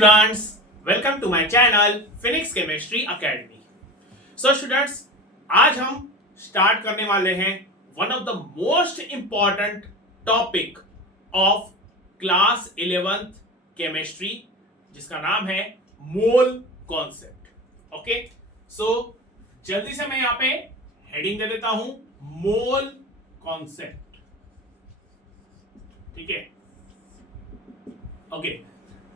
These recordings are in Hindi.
students, welcome to my channel Phoenix Chemistry Academy. So students, आज हम स्टार्ट करने वाले हैं one of the most important topic of class 11th chemistry जिसका नाम है मोल कॉन्सेप्ट. ओके, सो जल्दी से मैं यहाँ पे हेडिंग दे देता हूं मोल कॉन्सेप्ट. ठीक है, ओके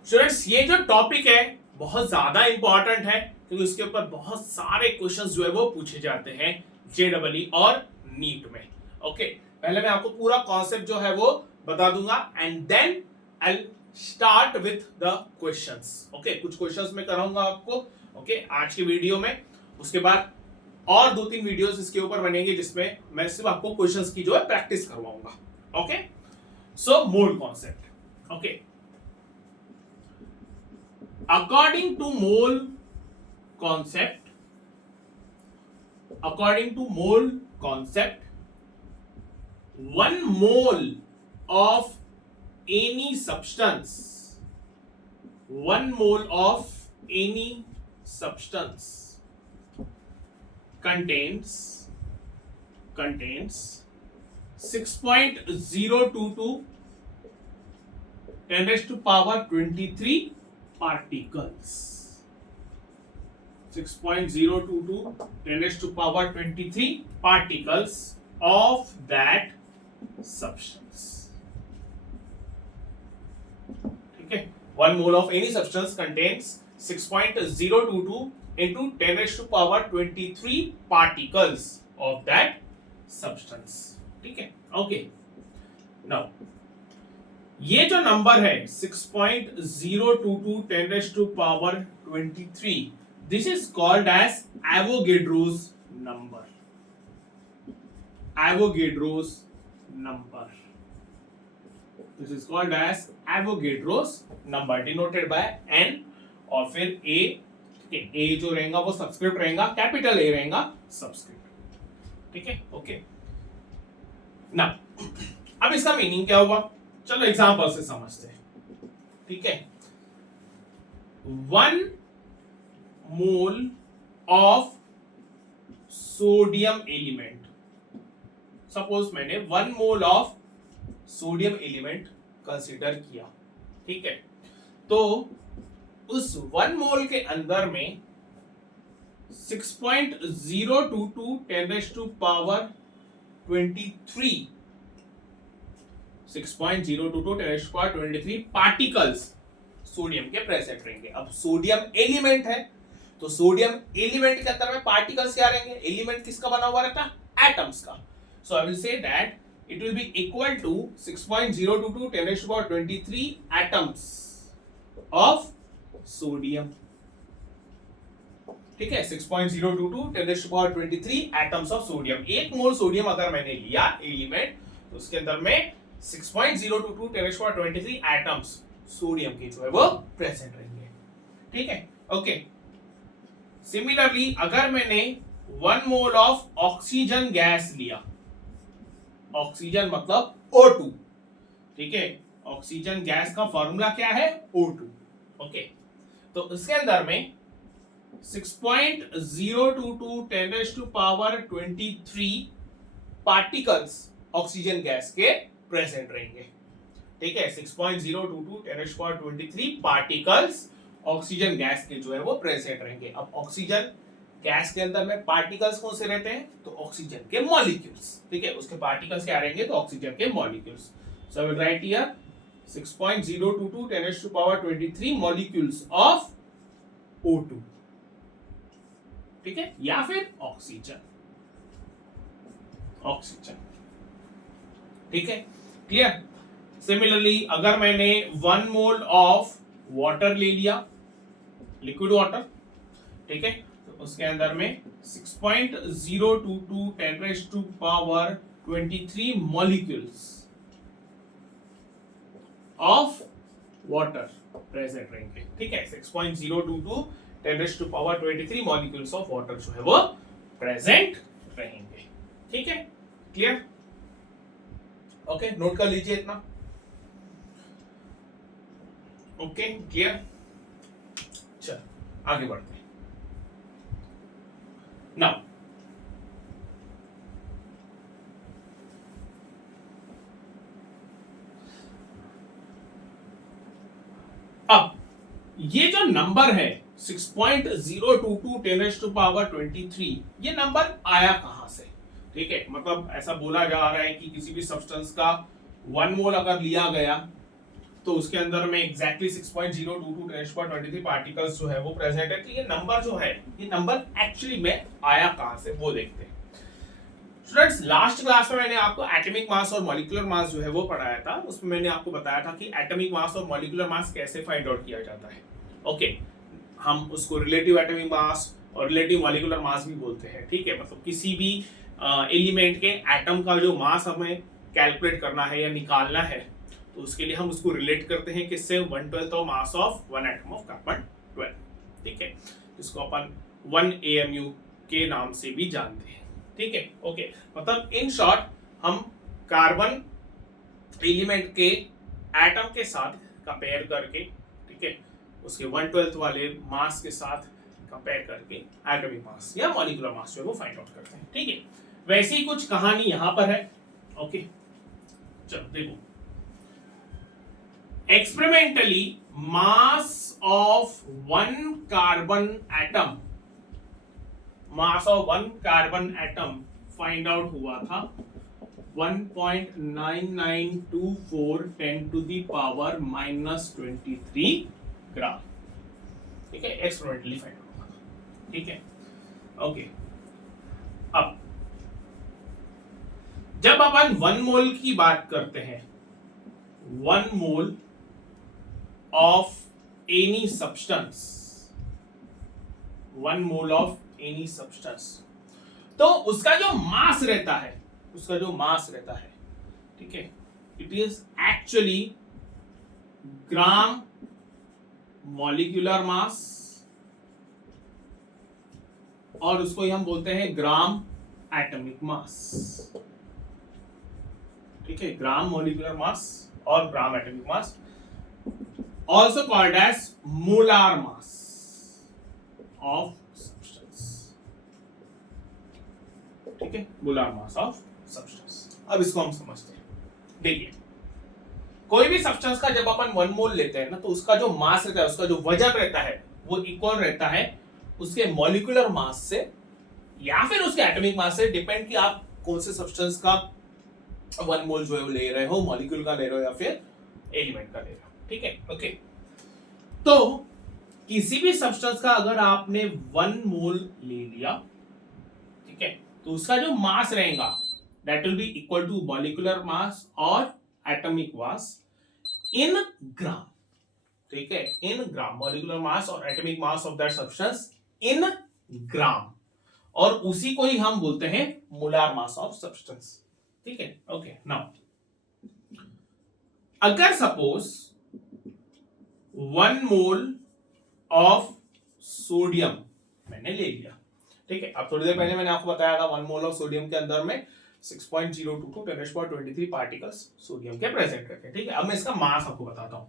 स्टूडेंट्स, ये जो टॉपिक है बहुत ज्यादा इंपॉर्टेंट है क्योंकि इसके ऊपर बहुत सारे क्वेश्चंस जो है वो पूछे जाते हैं जेडबलई और नीट में. ओके, पहले मैं आपको पूरा कॉन्सेप्ट जो है वो बता दूंगा and then I start with the questions. Okay, कुछ क्वेश्चंस मैं कराऊंगा आपको ओके आज की वीडियो में. उसके बाद और 2-3 वीडियोस इसके ऊपर बनेंगे जिसमें मैं सिर्फ आपको क्वेश्चंस की जो है प्रैक्टिस करवाऊंगा. Okay, so mole concept. Okay, according to mole concept, 1 mole of any substance contains 6.022 10 raised to power 23 particles. 6.022 10 raised to power 23 particles of that substance. ठीक है, 1 mole of any substance contains 6.022 into 10 raised to power 23 particles of that substance. ठीक है, ओके. नाउ ये जो नंबर है 6.022 10 raised to power 23, this is called as Avogadro's number. This is called as Avogadro's number, denoted by N और फिर A. ठीक है, A जो रहेगा वो सबस्क्रिप्ट रहेगा, कैपिटल A रहेगा सबस्क्रिप्ट. ठीक है, ओके. नाउ अब इसका मीनिंग क्या हुआ, चलो एग्जांपल से समझते हैं. ठीक है, 1 mole of sodium element, suppose मैंने 1 mole of sodium element consider किया. ठीक है, तो उस 1 मोल के अंदर में 6.022 10 raised to power 23 6.022 10 raised to power 23 particles sodium के प्रेजेंट रहेंगे. अब सोडियम एलिमेंट है तो सोडियम एलिमेंट के अंदर में पार्टिकल्स क्या रहेंगे, एलिमेंट किसका बना हुआ रहता है, एटम्स का. So I will say that it will be equal to 6.022 10 raised to power 23 atoms of sodium. ठीक है, 6.022 10 raised to power 23 atoms of sodium. 1 mole sodium अगर मैंने लिया एलिमेंट तो उसके अंदर में 6.022 10 raised to power 23 atoms sodium के जो है वो प्रेजेंट रहेंगे. ठीक है, ओके. सिमिलरली अगर मैंने 1 मोल ऑफ ऑक्सीजन गैस लिया, ऑक्सीजन मतलब O2. ठीक है, ऑक्सीजन गैस का फॉर्मूला क्या है, O2. ओके, तो इसके अंदर में 6.022 10 raised to power 23 particles oxygen gas के प्रेजेंट रहेंगे. ठीक है, 6.022 10 raised to power 23 particles oxygen gas के जो है वो प्रेजेंट रहेंगे. अब ऑक्सीजन गैस के अंदर में पार्टिकल्स कौन से रहते हैं, तो ऑक्सीजन के मॉलिक्यूल्स. ठीक है, उसके पार्टिकल्स क्या रहेंगे, तो ऑक्सीजन के molecules. So I will right here 6.022 10 raised to power 23 molecules of O2. ठीक है, या फिर ऑक्सीजन. ठीक है, क्लियर. सिमिलरली अगर मैंने 1 मोल ऑफ वाटर ले लिया, लिक्विड वाटर. ठीक है, तो उसके अंदर में 6.022 10 raised to power 23 molecules of water present रहेंगे. ठीक है, 6.022 10 raised to power 23 molecules of water जो है वो प्रेजेंट रहेंगे. ठीक है, क्लियर. ओके, नोट कर लीजिए इतना. Okay, clear. आगे बढ़ते हैं। नाउ अब ये जो नंबर है 6.022 10⁻23, ये नंबर आया कहां से? ठीक है, मतलब ऐसा बोला जा रहा है कि किसी भी सब्सटेंस का 1 मोल अगर लिया गया तो उसके अंदर में एग्जैक्टली 6.022 10⁻23 पार्टिकल्स जो है वो प्रेजेंट है। तो ये नंबर जो है, ये नंबर एक्चुअली में आया कहां से वो देखते हैं। स्टूडेंट्स, लास्ट क्लास में मैंने आपको एटॉमिक मास और मॉलिक्यूलर मास जो है वो पढ़ाया था। उसमें मैंने आपको बताया था कि एटॉमिक मास और मॉलिक्यूलर मास कैसे फाइंड आउट किया जाता है। ओके, हम उसको रिलेटिव एटॉमिक मास और रिलेटिव मॉलिक्यूलर मास भी बोलते हैं। ठीक है, मतलब किसी भी एलिमेंट के एटम का जो मास हमें कैलकुलेट करना है या निकालना है, तो उसके लिए हम उसको रिलेट करते हैं किससे? 1/12 of mass of 1 atom of carbon 12। ठीक है, जिसको अपन 1 AMU के नाम से भी जानते हैं। ठीक है, ओके, मतलब इन शॉर्ट हम कार्बन एलिमेंट के एटम के साथ कंपेयर करके, ठीक है, उसके 1/12 वाले मास के साथ कंपेयर करके एटॉमिक मास या मॉलिक्यूलर मास जो है वो फाइंड आउट करते हैं। ठीक है, वैसी ही कुछ कहानी यहां पर है। ओके, चलो देखो, experimentally mass of 1 carbon atom, mass of 1 carbon atom find out हुआ था 1.9924 10⁻⁻23 ग्राम। ठीक है, एक्सपेरिमेंटली फाइंड आउट हुआ था। ठीक है, ओके, अब जब अपन 1 मोल की बात करते हैं, 1 mole of any substance, 1 mole of any substance, तो उसका जो मास रहता है, उसका जो मास रहता है, ठीक है, it is actually gram molecular mass, और उसको ही हम बोलते हैं ग्राम एटॉमिक मास। ठीक है, ग्राम मॉलिक्यूलर मास और gram atomic mass, also called as molar mass of substance। ठीक है, molar mass of substance। अब इसको हम समझते हैं। देखिए, कोई भी सब्सटेंस का जब अपन 1 मोल लेते हैं ना, तो उसका जो मास रहता है, उसका जो वजन रहता है, वो इक्वल रहता है उसके मॉलिक्यूलर मास से या फिर उसके एटॉमिक मास से, डिपेंड कि आप कौन से सब्सटेंस का 1 मोल जो है वो ले रहे हो, मॉलिक्यूल का ले रहे हो या फिर एलिमेंट का ले रहे हो। ठीक है, ओके, तो किसी भी सब्सटेंस का अगर आपने 1 मोल ले लिया, ठीक है, तो उसका जो मास रहेगा that will be equal to molecular mass और एटॉमिक मास इन ग्राम। ठीक है, इन ग्राम, मॉलिक्यूलर मास और atomic mass of that substance in gram, और उसी को ही हम बोलते हैं मोलार मास ऑफ सब्सटेंस। ठीक है, ओके, नाउ अगर सपोज 1 मोल ऑफ सोडियम मैंने ले लिया, ठीक है, अब थोड़ी देर पहले मैंने आपको बताया था 1 मोल ऑफ सोडियम के अंदर में 6.022 10⁻23 पार्टिकल्स सोडियम के प्रेजेंट रहते हैं। ठीक है, अब मैं इसका मास आपको बताता हूं।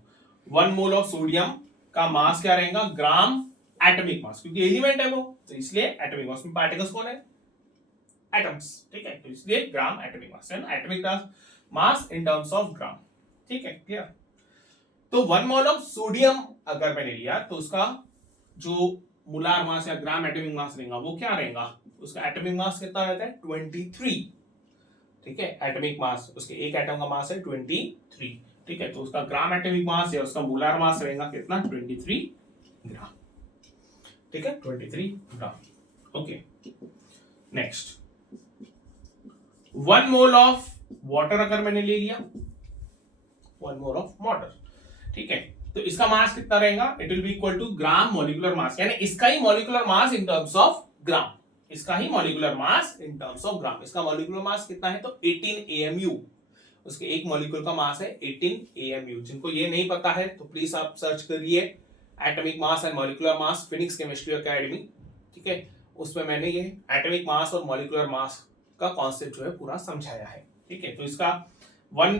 1 मोल ऑफ सोडियम का मास क्या रहेगा? ग्राम एटॉमिक मास, क्योंकि एलिमेंट है वो, तो इसलिए एटॉमिक मास में पार्टिकल्स कौन है? एटम्स। ठीक है, तो इसलिए ग्राम एटॉमिक मास है, atomic mass in terms of gram. ठीक है, क्लियर? तो 1 मोल ऑफ सोडियम अगर मैंने लिया तो उसका जो मोलार मास या ग्राम एटॉमिक मास रहेगा वो क्या रहेगा? उसका एटॉमिक मास कितना रहता है? 23। ठीक है, एटॉमिक मास, उसके एक एटम का मास है 23। ठीक है, तो उसका ग्राम एटॉमिक मास या उसका मोलार मास रहेगा कितना? 23 ग्राम। ठीक है, 23 gram. Okay, next 1 mole of water अगर मैंने ले लिया, 1 मोल ऑफ वाटर, ठीक है, तो इसका मास कितना रहेगा? It will be equal to gram molecular mass, यानी इसका ही molecular mass in terms of gram, इसका ही molecular mass in terms of gram. इसका मॉलिक्यूलर मास कितना है? तो 18 AMU, उसके एक मॉलिक्यूल का मास है 18 AMU। जिनको ये नहीं पता है तो प्लीज आप सर्च करिए atomic mass and molecular mass, Phoenix chemistry academy. ठीक है, उसमें मैंने ये एटॉमिक मास और मॉलिक्यूलर मास का कॉन्सेप्ट जो है पूरा समझाया है। ठीक है, तो इसका 1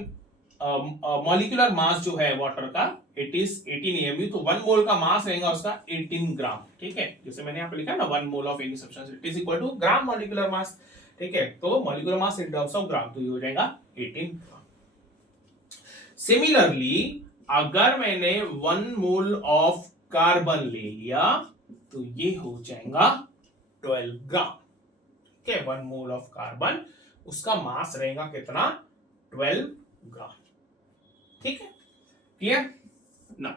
मॉलिक्यूलर मास जो है वाटर का इट इज 18 एमयू, तो 1 मोल का मास रहेगा उसका 18 ग्राम। ठीक है, जैसे मैंने यहाँ पे लिखा ना 1 mole of any substance it is equal to gram molecular mass. ठीक है, तो molecular mass in terms of gram, तो ये हो जाएगा 18 ग्राम। सिमिलरली अगर मैंने 1 मोल ऑफ कार्बन ले लिया तो ये हो जाएगा 12 ग्राम। ठीक है, 1 मोल ऑफ कार्बन उसका मास रहेगा कितना, 12 ग्राम। ठीक है, क्लियर ना।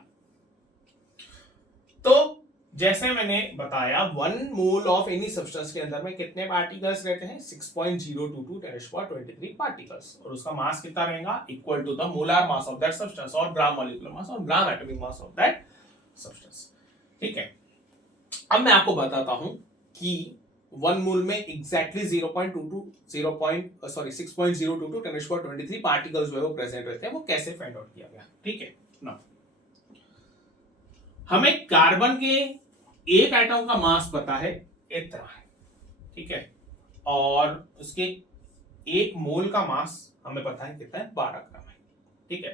तो जैसे मैंने बताया 1 मोल ऑफ एनी सब्सटेंस के अंदर में कितने पार्टिकल्स रहते हैं, 6.022 10⁻23 पार्टिकल्स, और उसका मास कितना रहेगा, equal to the molar mass of that substance और ग्राम मॉलिक्यूलर मास और gram atomic mass of that substance. ठीक है, अब मैं आपको बताता हूं कि 1 मोल में एग्जैक्टली 6.022 10⁻23 पार्टिकल्स जो है वो प्रेजेंट रहते हैं, वो कैसे फाइंड आउट किया गया। ठीक है ना, हमें कार्बन के एक एटम का मास पता है इतना है। ठीक है, और उसके 1 मोल का मास हमें पता है कितना है, 12 ग्राम है। ठीक है,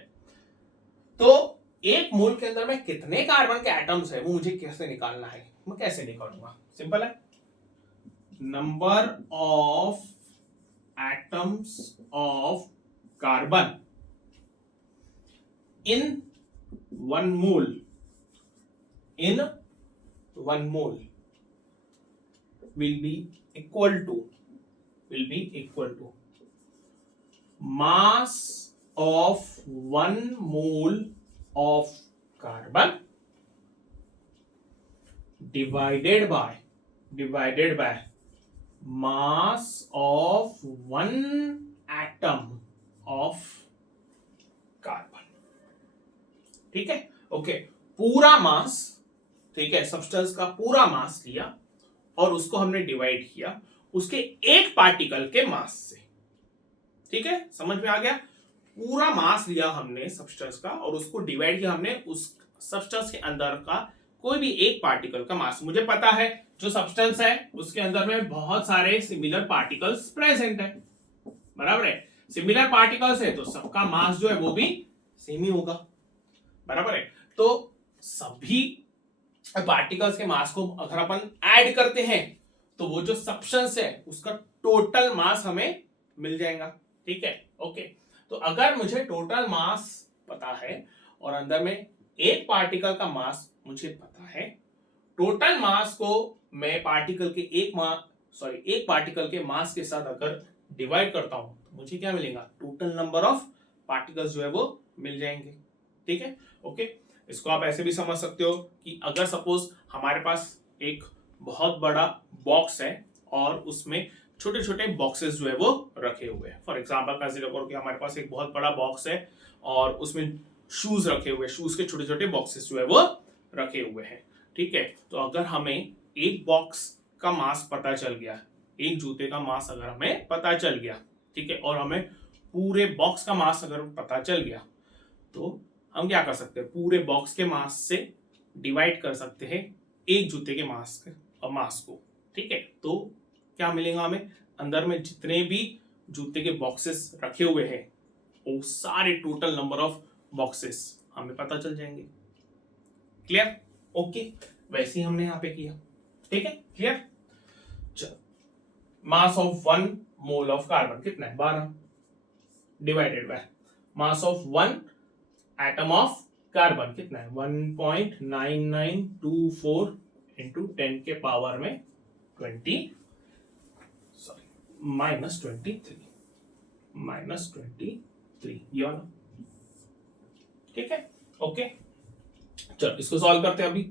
तो 1 मोल के अंदर में कितने कार्बन के एटम्स है वो मुझे कैसे निकालना है, मैं कैसे निकालूंगा, सिंपल है, number of atoms of carbon in 1 mole will be equal to mass of 1 mole of carbon divided by mass of 1 atom of carbon। ठीक है, ओके, पूरा मास, ठीक है, सब्सटेंस का पूरा मास लिया और उसको हमने डिवाइड किया उसके एक पार्टिकल के मास से। ठीक है, समझ में आ गया, पूरा मास लिया हमने सब्सटेंस का और उसको डिवाइड किया हमने उस सब्सटेंस के अंदर का कोई भी एक पार्टिकल का मास। मुझे पता है जो सब्सटेंस है उसके अंदर में बहुत सारे सिमिलर पार्टिकल्स प्रेजेंट है, बराबर है, सिमिलर पार्टिकल्स है तो सबका मास जो है वो भी सेम ही होगा, बराबर है। तो सभी पार्टिकल्स के मास को अगर अपन ऐड करते हैं तो वो जो सब्सटेंस है उसका टोटल मास हमें मिल जाएगा। ठीक है, ओके, तो अगर मुझे टोटल मास पता है और अंदर में एक पार्टिकल का मास मुझे पता है, टोटल मास को मैं पार्टिकल के एक पार्टिकल के मास के साथ अगर डिवाइड करता हूं तो मुझे क्या मिलेगा, टोटल नंबर ऑफ पार्टिकल्स जो है वो मिल जाएंगे। ठीक है, ओके, इसको आप ऐसे भी समझ सकते हो कि अगर सपोज हमारे पास एक बहुत बड़ा बॉक्स है और उसमें छोटे छोटे बॉक्सेस जो है वो रखे हुए हैं, फॉर एग्जांपल कंसीडर करो कि हमारे पास एक बहुत बड़ा बॉक्स है और उसमें शूज रखे हुए, शूज के छोटे छोटे बॉक्सेस जो है वो रखे हुए हैं। ठीक है, तो अगर हमें एक बॉक्स का मास पता चल गया, एक जूते का मास अगर हमें पता चल गया, ठीक है, और हमें पूरे बॉक्स का मास अगर पता चल गया तो हम क्या कर सकते हैं, पूरे बॉक्स के मास से डिवाइड कर सकते हैं एक जूते के मास को। ठीक है, तो क्या मिलेगा हमें, अंदर में जितने भी जूते के बॉक्सेस रखे हुए हैं वो सारे टोटल नंबर ऑफ बॉक्सेस हमें पता चल जाएंगे। क्लियर, ओके, वैसे ही हमने यहां पे किया। ठीक है, क्लियर, चलो, mass of 1 mole of carbon कितना है, 12, divided by mass of 1 atom of carbon कितना है, 1.9924 इंटू 10 के पावर में 20 -23 ये वाला। ठीक है, ओके, चलो इसको सॉल्व करते हैं। अभी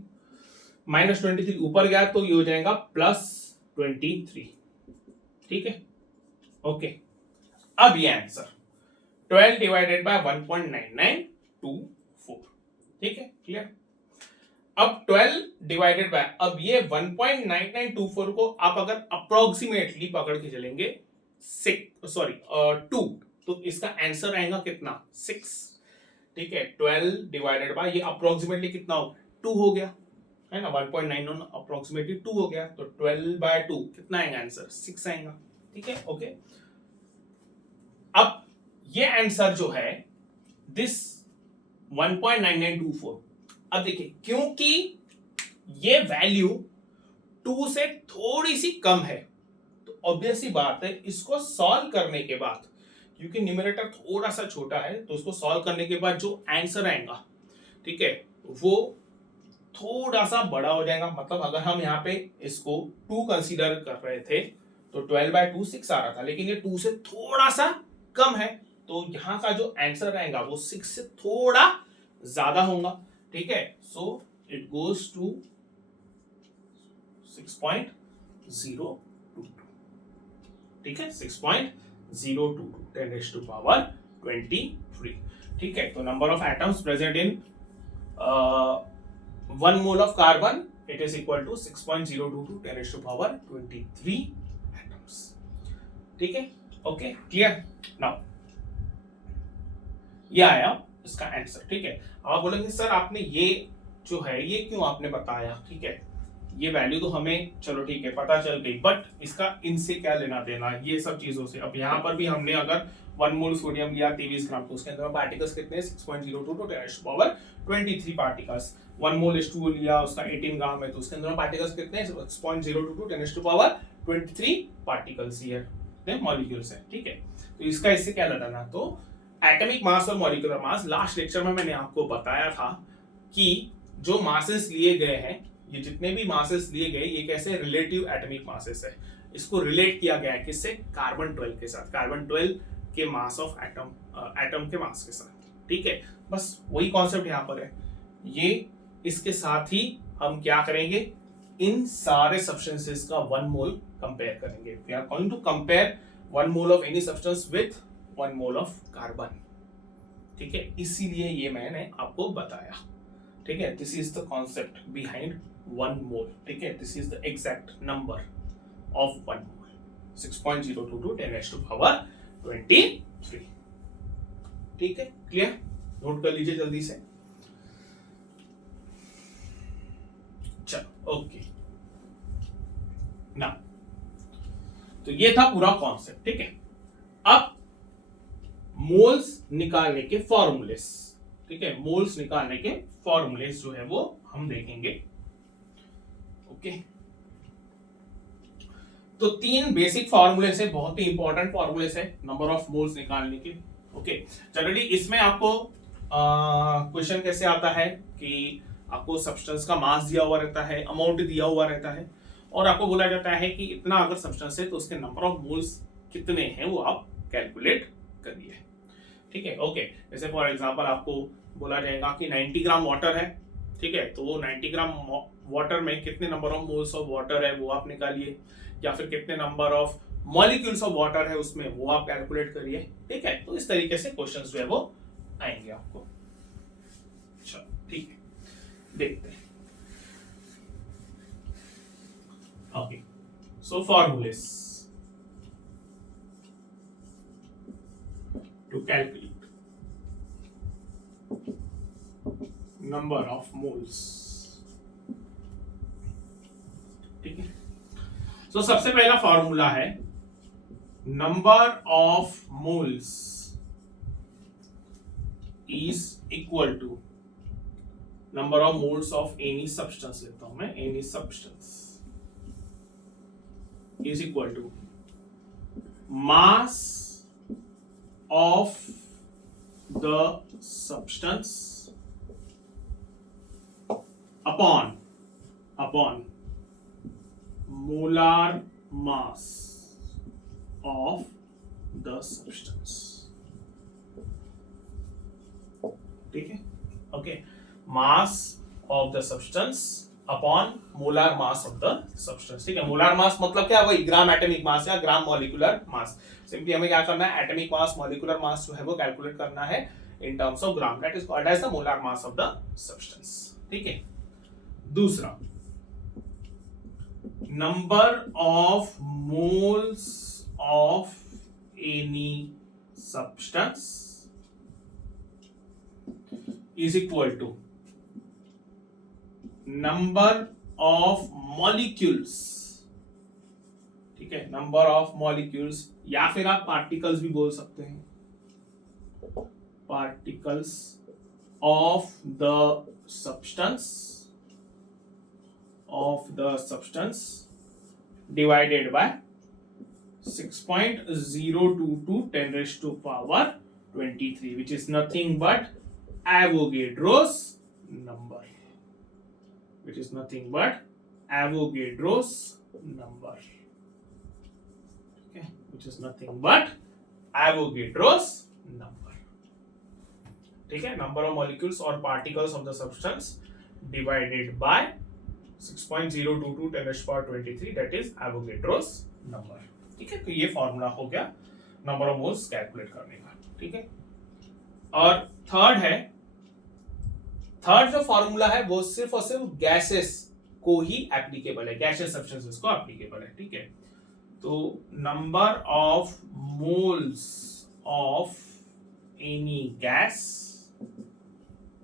-23 ऊपर गया तो ये हो जाएगा +23। ठीक है, ओके, अब ये आंसर 12 डिवाइडेड बाय 1.9924। ठीक है, क्लियर, अब 12 डिवाइडेड बाय, अब ये 1.9924 को आप अगर अप्रोक्सीमेटली पकड़ के चलेंगे 2 तो इसका आंसर आएगा कितना, 6। ठीक है, 12 डिवाइडेड बाय ये अप्रोक्सीमेटली कितना हो, 2 हो गया है ना, 1.99 अप्रोक्सीमेटली 2 हो गया, तो 12/2 कितना आएगा आंसर, 6 आएगा। ठीक है, ओके, अब ये आंसर जो है दिस 1.9924। अब देखिए क्योंकि ये वैल्यू 2 से थोड़ी सी कम है तो ऑब्वियस सी बात है इसको सॉल्व करने के बाद, क्योंकि न्यूमरेटर थोड़ा सा छोटा है तो उसको सॉल्व करने के बाद जो आंसर आएगा, ठीक है, वो थोड़ा सा बड़ा हो जाएगा। मतलब अगर हम यहाँ पे इसको 2 कंसीडर कर रहे थे तो 12/2 6 आ रहा था, लेकिन ये 2 से थोड़ा सा कम है तो यहाँ का जो आंसर आएगा वो 6 से थोड़ा ज्यादा होगा, ठीक है। सो इट गोज टू 6.022, ठीक है, 6.022 10⁻23, ठीक है। तो number of atoms present in 1 mole of carbon it is equal to 6.022 10⁻23 atoms, ठीक है। Okay, clear. नाउ ये आया इसका आंसर, ठीक है। आप बोलेंगे सर आपने ये जो है ये क्यों आपने बताया, ठीक है, ये वैल्यू तो हमें चलो ठीक है पता चल गई, बट इसका इनसे क्या लेना देना ये सब चीजों से। अब यहाँ पर भी हमने अगर 1 मोल सोडियम लिया 23 ग्राम तो उसके अंदर पार्टिकल्स कितने 6.022 10⁻23 पार्टिकल्स। 1 मोल H2O लिया उसका 18 ग्राम है तो उसके अंदर पार्टिकल्स कितने 6.022 10⁻23 पार्टिकल्स हियर मॉलिक्यूल्स है, ठीक है। तो इसका इससे क्या लगाना, तो एटॉमिक मास और मॉलिक्यूलर मास लास्ट लेक्चर में मैंने आपको बताया था कि जो मासेस लिए गए हैं, ये जितने भी मासेस लिए गए ये कैसे रिलेटिव एटॉमिक मासेस है। इसको रिलेट किया गया है किससे, कार्बन 12 के साथ, कार्बन 12 के मास ऑफ एटम के मास के साथ, ठीक है। बस वही कॉन्सेप्ट यहाँ पर है। ये इसके साथ ही हम क्या करेंगे, इन सारे सब्सटेंसेस का 1 मोल कंपेयर करेंगे। We are going to compare 1 mole of any substance with 1 mole of carbon, ठीक है। इसीलिए ये मैंने आपको बताया, ठीक है। This is the concept behind 1 mole, ठीक है। This is the exact number of 1 mole 6.022 10⁻23, ठीक है, क्लियर। नोट कर लीजिए जल्दी से। चलो ओके ना, तो ये था पूरा कॉन्सेप्ट, ठीक है। अब मोल्स निकालने के फॉर्मूलेस, ठीक है, मोल्स निकालने के फॉर्मूलेस जो है वो हम देखेंगे, ओके। तो 3 बेसिक फॉर्मूलेस है, बहुत ही इंपॉर्टेंट फॉर्मूलेस है नंबर ऑफ मोल्स निकालने के, ओके। जनरली इसमें आपको क्वेश्चन कैसे आता है कि आपको सब्सटेंस का मास दिया हुआ रहता है, अमाउंट दिया हुआ रहता है और आपको बोला जाता है कि इतना अगर सब्सटेंस है तो उसके नंबर ऑफ मोल्स कितने हैं वो आप कैलकुलेट करिए, ठीक है, ओके। जैसे फॉर एग्जांपल आपको बोला जाएगा कि 90 ग्राम वाटर है, ठीक है, तो 90 ग्राम वाटर में कितने number of moles of water है वो आप निकालिए, या फिर कितने number of molecules of water है उसमें वो आप कैलकुलेट करिए, ठीक है। तो इस तरीके से क्वेश्चंस जो है वो आएंगे आपको। चलो ठीक है, देखते हैं। Okay, so formulas to calculate number of moles, ठीक है। सो सबसे पहला फॉर्मूला है number of moles is equal to number of moles of any substance, लेता हूं मैं, any substance is equal to mass of the substance upon molar mass of the substance, ठीक है, okay. Mass of the substance upon molar mass of the substance, ठीक है। मोलार मास मतलब क्या, वही ग्राम एटॉमिक मास या ग्राम मॉलिक्यूलर मास। सिंपली हमें क्या करना है, एटॉमिक मास मॉलिक्यूलर मास जो है वो कैलकुलेट करना है in terms of gram, that is called as the molar mass of the substance, ठीक है। दूसरा, number of moles of any substance is equal to number of molecules, ठीक है, नंबर ऑफ मॉलिक्यूल्स, या फिर आप पार्टिकल्स भी बोल सकते हैं, particles of the substance divided by 6.022 10 raised to power 23, which is nothing but Avogadro's number. Which is nothing but Avogadro's number. Okay, which is nothing but Avogadro's number. ठीक है, number of molecules or particles of the substance divided by 6.022 10 raised to power 23, that is Avogadro's number. ठीक है, तो ये फॉर्मूला हो गया नंबर ऑफ मोल्स कैलकुलेट करने का. ठीक है, और थर्ड जो फॉर्मूला है वो सिर्फ और सिर्फ गैसेस को ही एप्लीकेबल है, गैसियस सब्सटेंसेस को एप्लीकेबल है. ठीक है, तो number of moles of any gas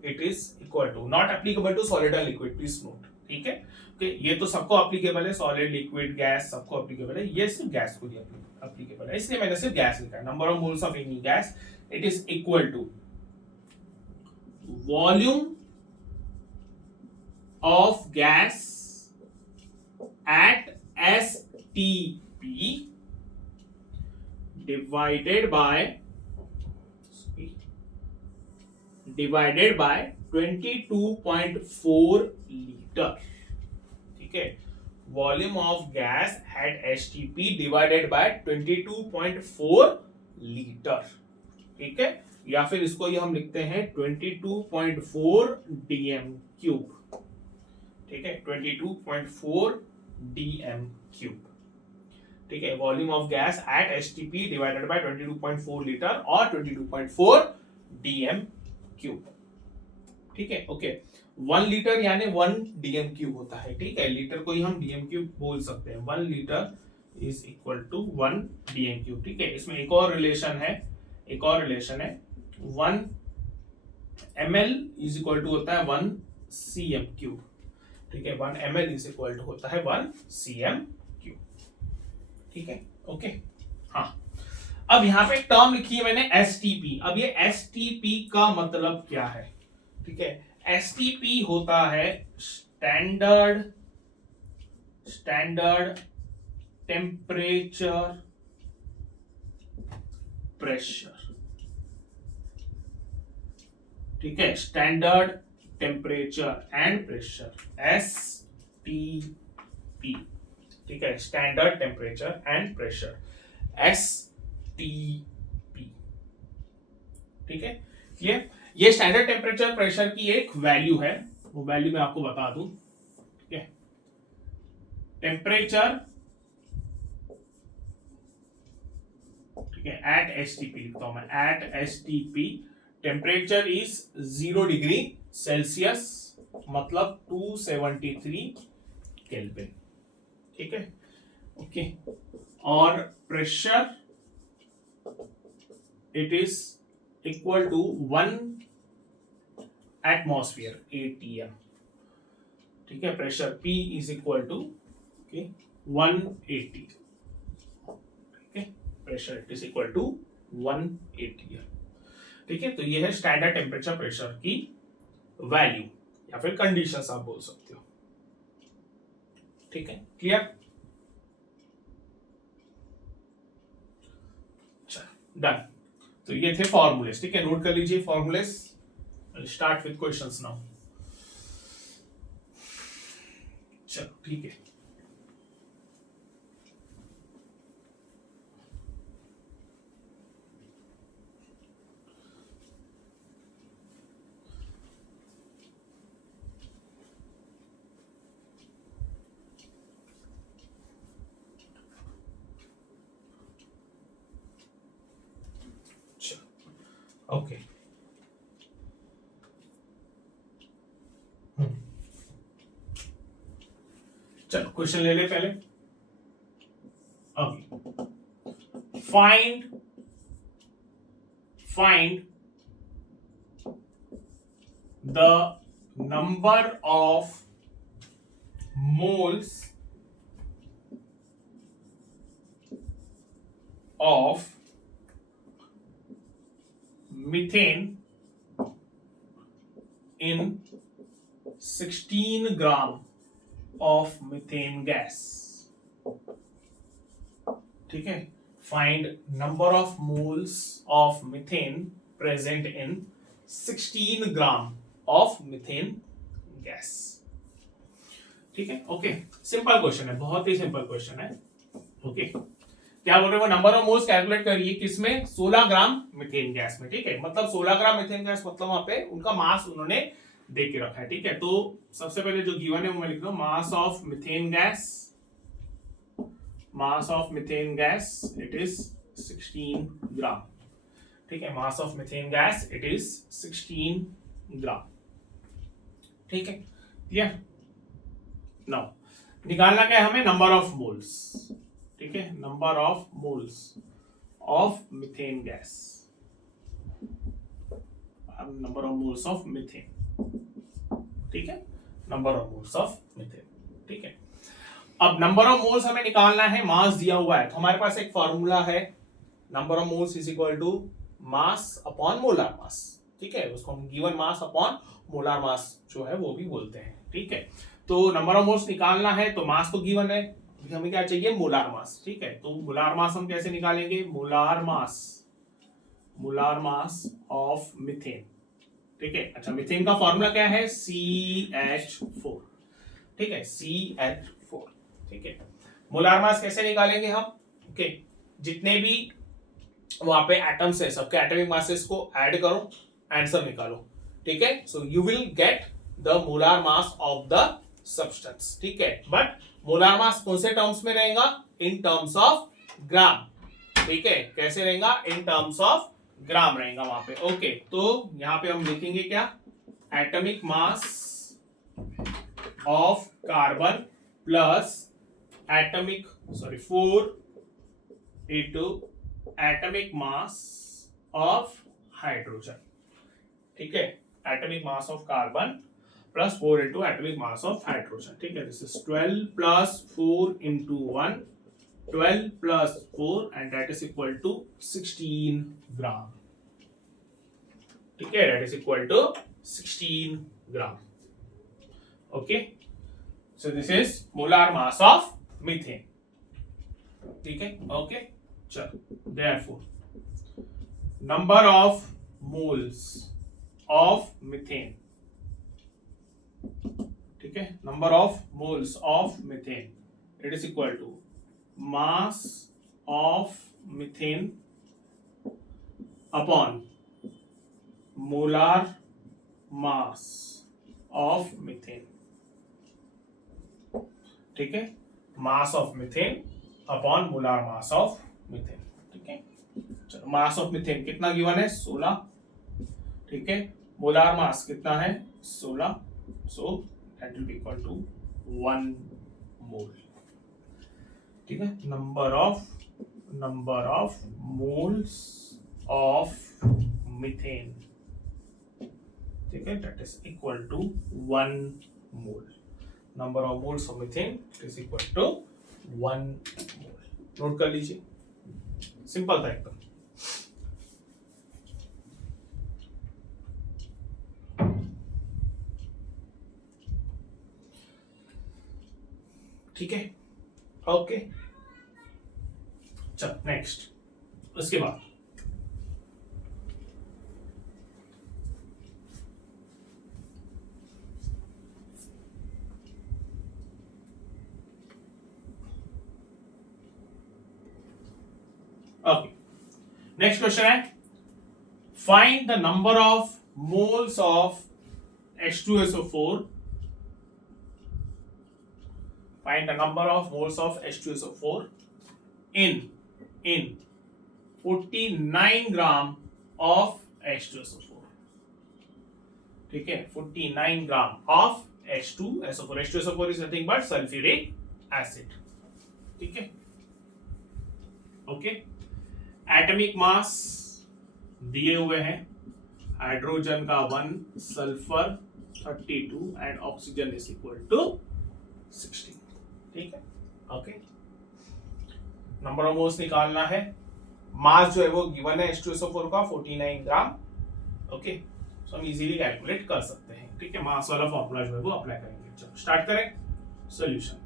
it is equal to, not applicable to solid और लिक्विड, प्लीज नोट. ठीक है, ये तो सबको एप्लीकेबल है, सॉलिड लिक्विड गैस सबको एप्लीकेबल है, ये सिर्फ गैस को ही एप्लीकेबल है, इसलिए मैंने सिर्फ गैस लिखा है. Number of moles of any gas it is equal to volume of gas at STP divided by 22.4 litre. ठीक है, volume of gas at STP divided by 22.4 litre. ठीक है, या फिर इसको ये हम लिखते हैं 22.4 dm क्यूब. ठीक है, 22.4 dm क्यूब. ठीक है, volume of gas at STP divided by 22.4 litre और 22.4 dm क्यूब. ठीक है, ओके. 1 लीटर यानी 1 dm क्यूब होता है. ठीक है, लीटर को ही हम dm क्यूब बोल सकते हैं. 1 litre is equal to 1 dm cube. ठीक है, इसमें एक और रिलेशन है 1 ml इज इक्वल टू होता है 1 cm क्यूब. ठीक है, 1 ml इज इक्वल टू होता है 1 cm क्यूब. ठीक है, ओके. हाँ, अब यहाँ पे टर्म लिखी है मैंने STP. अब ये STP का मतलब क्या है? ठीक है, STP होता है स्टैंडर्ड टेम्परेचर प्रेशर. ठीक है, standard temperature and pressure, STP. ठीक है, standard temperature and pressure, STP. ठीक है, ये स्टैंडर्ड टेम्परेचर प्रेशर की एक वैल्यू है, वो वैल्यू मैं आपको बता दूं. ठीक है, टेम्परेचर, ठीक है, एट STP लिखता हूं मैं, at STP temperature is 0 degree celsius, मतलब 273 केल्विन. ठीक है, ओके. और pressure it is equal to 1 atmosphere, ATM. ठीक है, pressure P is equal to 180. ठीक है, pressure it is equal to 180. ठीक है, तो ये है स्टैंडर्ड टेम्परेचर प्रेशर की वैल्यू या फिर कंडीशंस आप बोल सकते हो. ठीक है, क्लियर? डन. तो ये थे फॉर्मूलेस. ठीक है, नोट कर लीजिए formulas. Start with questions now. चलो, ठीक है. ओके, चलो क्वेश्चन ले ले पहले. Okay, find the number of moles of methane in 16 gram of methane gas. ठीक है, find number of moles of methane present in 16 gram of methane gas. ठीक है, ओके, सिंपल क्वेश्चन है, बहुत ही सिंपल क्वेश्चन है. ओके, क्या बोल रहे हो, नंबर ऑफ मोल्स कैलकुलेट करिए किसमें, 16 ग्राम मीथेन गैस में. ठीक है, मतलब 16 ग्राम मीथेन गैस, मतलब वहां पे उनका मास उन्होंने दे के रखा है. ठीक है, तो सबसे पहले जो गिवन है वो मैं लिख दूं, मास of methane gas, mass of methane gas it is 16 ग्राम. ठीक है, mass of methane gas it is 16 ग्राम. ठीक है, क्लियर. नाउ निकालना क्या है हमें, नंबर ऑफ मोल्स. ठीक है, number of moles of methane gas, number of moles of methane. ठीक है, number of moles of methane. ठीक है, अब नंबर ऑफ मोल्स हमें निकालना है, मास दिया हुआ है, तो हमारे पास एक फॉर्मूला है, number of moles is equal to mass upon molar mass. ठीक है, उसको हम given mass upon molar mass जो है वो भी बोलते हैं. ठीक है, तो नंबर ऑफ मोल्स निकालना है, तो मास तो गिवन है, हमें क्या चाहिए, मोलार मास. ठीक है, तो मोलार मास हम कैसे निकालेंगे, मोलार मास ऑफ मीथेन. ठीक है, अच्छा, मीथेन का फॉर्मूला क्या है, CH4. ठीक है, CH4. ठीक है, मोलार मास कैसे निकालेंगे हम, ओके, जितने भी वहां पे एटम्स है सबके एटॉमिक मासेस को ऐड करो, आंसर निकालो. ठीक है, so you will get the molar mass of the substance. ठीक है, बट मोलार मास कौन से टर्म्स में रहेगा, इन टर्म्स ऑफ ग्राम. ठीक है, कैसे रहेगा, इन टर्म्स ऑफ ग्राम रहेगा वहां पे. ओके, तो यहां पे हम लिखेंगे क्या, atomic mass of carbon plus atomic 4 into atomic mass of hydrogen. ठीक है, atomic mass of carbon plus 4 into atomic mass of hydrogen. ठीक है, this is 12 plus 4 into 1, 12 plus 4 and that is equal to 16 gram. ठीक है, that is equal to 16 gram. Okay, so this is molar mass of methane. ठीक है, okay, चलो, therefore number of moles of methane. ठीक है, number of moles of methane it is equal to mass of methane upon molar mass of methane. ठीक है, mass of methane upon molar mass of methane. ठीक है, चलो, मास ऑफ मीथेन कितना गिवन है, 16. ठीक है, मोलार मास कितना है, 16, so that will be equal to 1 mole. ठीक है, number of moles of methane. ठीक है, that is equal to 1 mole. Number of moles of methane is equal to 1 mole. Note कर लीजिए, सिंपल था एकदम. ठीक है, ओके, चल नेक्स्ट. उसके बाद ओके, नेक्स्ट क्वेश्चन है, find the number of moles of H2SO4. Find the number of moles of H2SO4 in 49 gram of H2SO4. ठीक है, 49 gram of H2SO4. H2SO4 is nothing but sulfuric acid. ठीक है, ओके, एटॉमिक मास दिए हुए हैं, हाइड्रोजन का 1, sulphur 32 and oxygen is equal to 16. ठीक है, ओके, नंबर ऑफ मोल्स निकालना है, मास जो है वो गिवन है H2SO4 का 49 ग्राम, ओके, सो हम इजीली कैलकुलेट कर सकते हैं, ठीक है। मास वाला फॉर्मूला जो है वो अप्लाई करेंगे। चलो स्टार्ट करें सॉल्यूशन।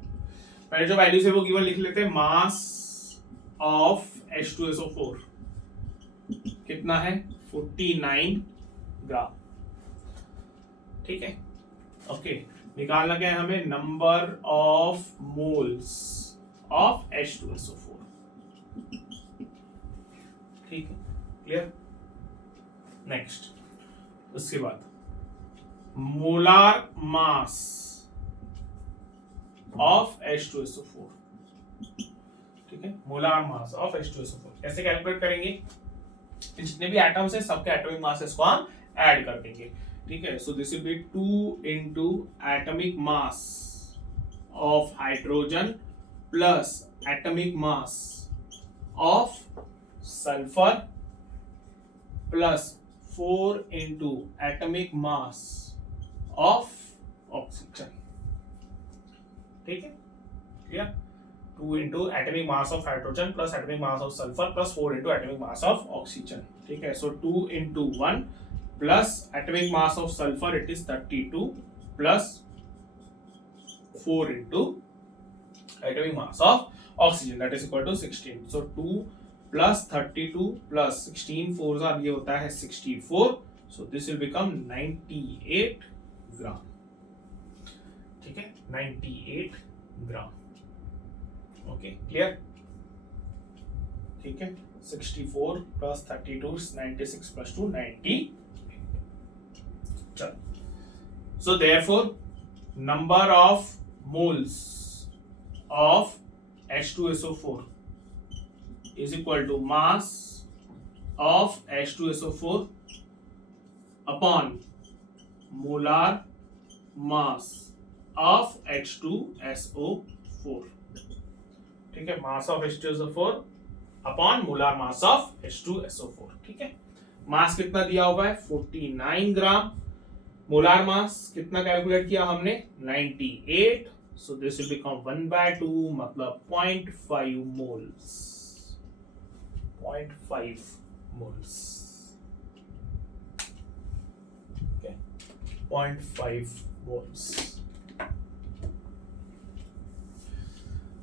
पहले जो वैल्यूज है वो गिवन लिख लेते हैं। मास ऑफ H2SO4 कितना है 49 ग्राम, ठीक है। ओके, निकालना क्या है हमें, number of moles of H2SO4, ठीक है, क्लियर। नेक्स्ट, उसके बाद मोलार मास ऑफ H2SO4, ठीक है। मोलार मास ऑफ H2SO4 कैसे कैलकुलेट करेंगे, जितने भी एटम्स है सबके एटॉमिक मासेस को हम ऐड कर देंगे, ठीक है। सो this will B 2 into atomic mass of hydrogen plus atomic mass of sulphur plus 4 into atomic mass of oxygen, ठीक है, clear. 2 into atomic mass of hydrogen plus atomic mass of sulphur plus 4 into atomic mass of oxygen, ठीक है। सो 2 into 1 plus atomic mass of sulfur, it is 32 plus 4 into atomic mass of oxygen, that is equal to 16. So 2 plus 32 plus 16, 4s are ये होता है 64. So this will become 98 ग्राम, ठीक है, 98 ग्राम। ओके, क्लियर, ठीक है। 64 plus 32 is 96 plus 2 90. So therefore number of moles of H2SO4 is equal to mass of H2SO4 upon molar mass of H2SO4, ठीक है। mass of H2SO4 upon molar mass of H2SO4, ठीक है। मास कितना दिया हुआ है 49 ग्राम, मोलार मास कितना कैलकुलेट किया हमने 98, सो दिस विल बिकम 1/2 मतलब 0.5 मोल्स, 0.5 मोल्स, ओके, 0.5 मोल्स,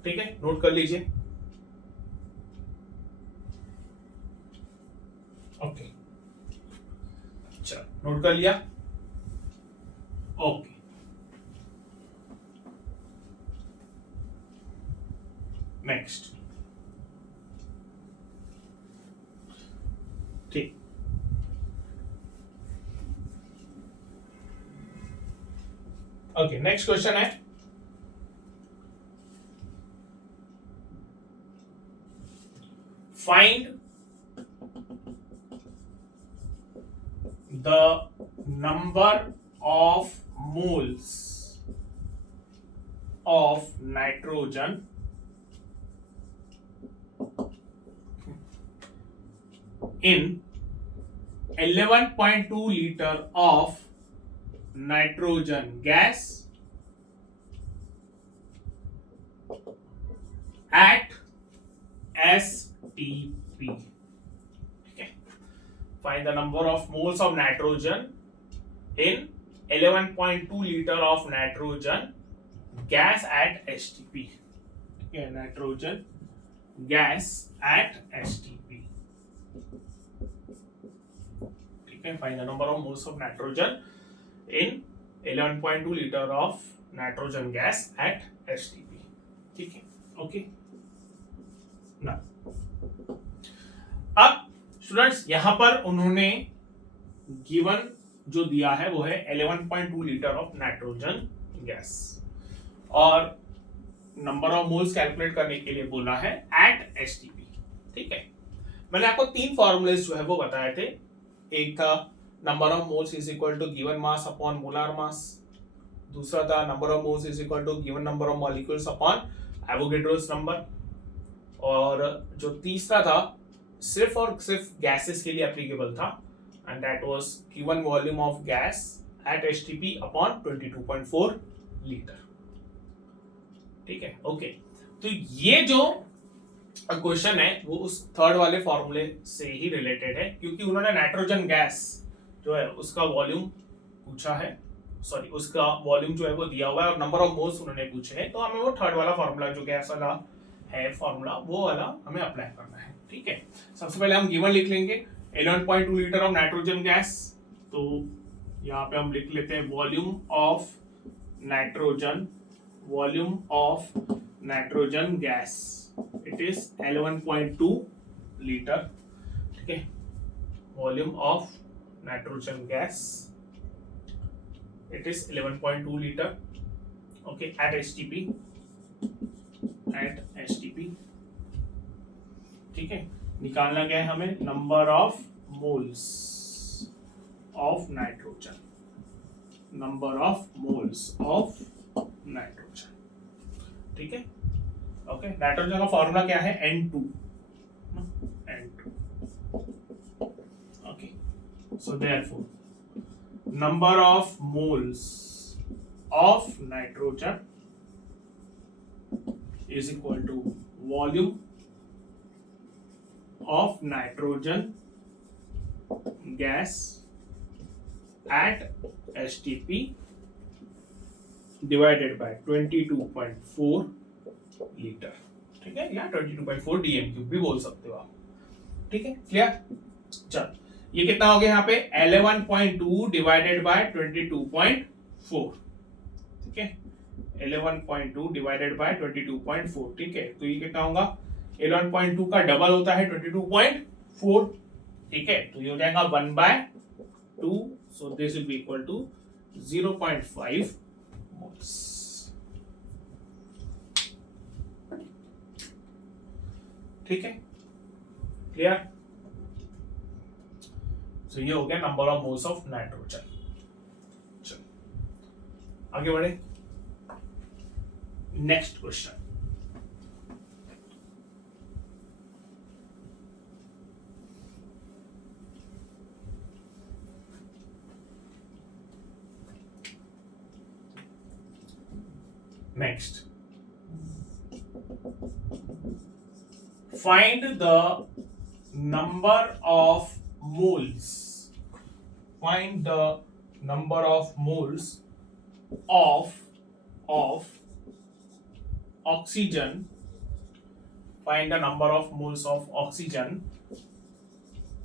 ठीक है, नोट कर लीजिए। ओके, चलो नोट कर लिया, ओके। नेक्स्ट, ठीक, ओके। नेक्स्ट क्वेश्चन है find the number of moles of nitrogen in 11.2 liter of nitrogen gas at STP. Find the number of moles of nitrogen in 11.2 liter of nitrogen gas at STP. Okay, nitrogen gas at STP. Okay, find the number of moles of nitrogen in 11.2 liter of nitrogen gas at STP. ठीक है, ओके ना। अब स्टूडेंट्स यहां पर उन्होंने गिवन जो दिया है वो है 11.2 लीटर ऑफ नाइट्रोजन गैस और नंबर ऑफ मोल्स कैलकुलेट करने के लिए बोला है एट एसटीपी, ठीक है। मैंने आपको तीन फॉर्मूलेस जो है वो बताए थे। एक था number of moles is equal to given mass upon molar mass, दूसरा था number of moles is equal to given number of molecules upon Avogadro's number, और जो तीसरा था सिर्फ और सिर्फ गैसेस के लिए एप्लीकेबल था, and that was given volume of gas eight HTP upon 22.4 litre, ठीक है, ओके। तो ये जो क्वेश्चन है वो उस थर्ड वाले फॉर्मूले से ही रिलेटेड है, क्योंकि उन्होंने नाइट्रोजन गैस जो है उसका वॉल्यूम पूछा है, सॉरी उसका वॉल्यूम जो है वो दिया हुआ है और नंबर ऑफ मोल्स उन्होंने पूछे हैं, तो हमें वो थर्ड वाला फॉर्मूला जो गैस वाला है फॉर्मूला वो वाला हमें अप्लाई करना है। ठीक है, सबसे पहले हम गिवन लिख लेंगे 11.2 लीटर ऑफ नाइट्रोजन गैस। तो यहाँ पे हम लिख लेते हैं volume of nitrogen gas, it is 11.2 litre. ठीक है, volume of nitrogen gas it is 11.2 liter, okay, at STP, ठीक है। निकालना क्या है हमें, number of moles of nitrogen, ठीक है। ओके, नाइट्रोजन का फॉर्मूला क्या है, N2, okay. So therefore number of moles of nitrogen is equal to volume of nitrogen gas at STP divided by 22.4 litre. ठीक है, या 22.4 dm³ भी बोल सकते हो आप। ठीक है, क्लियर। चल, ये कितना हो गया यहाँ पे 11.2 डिवाइडेड बाय 22.4। ठीक है, 11.2 डिवाइडेड बाय 22.4। ठीक है, तो ये कितना होगा, 11.2 का डबल होता है 22.4। ठीक है, तो ये हो जाएगा 1/2, so this will be equal to 0.5 moles. ठीक है, क्लियर। तो ये हो गया number of moles of nitrogen. चलो आगे बढ़े, next question. Next, find the number of moles of oxygen, find the number of moles of oxygen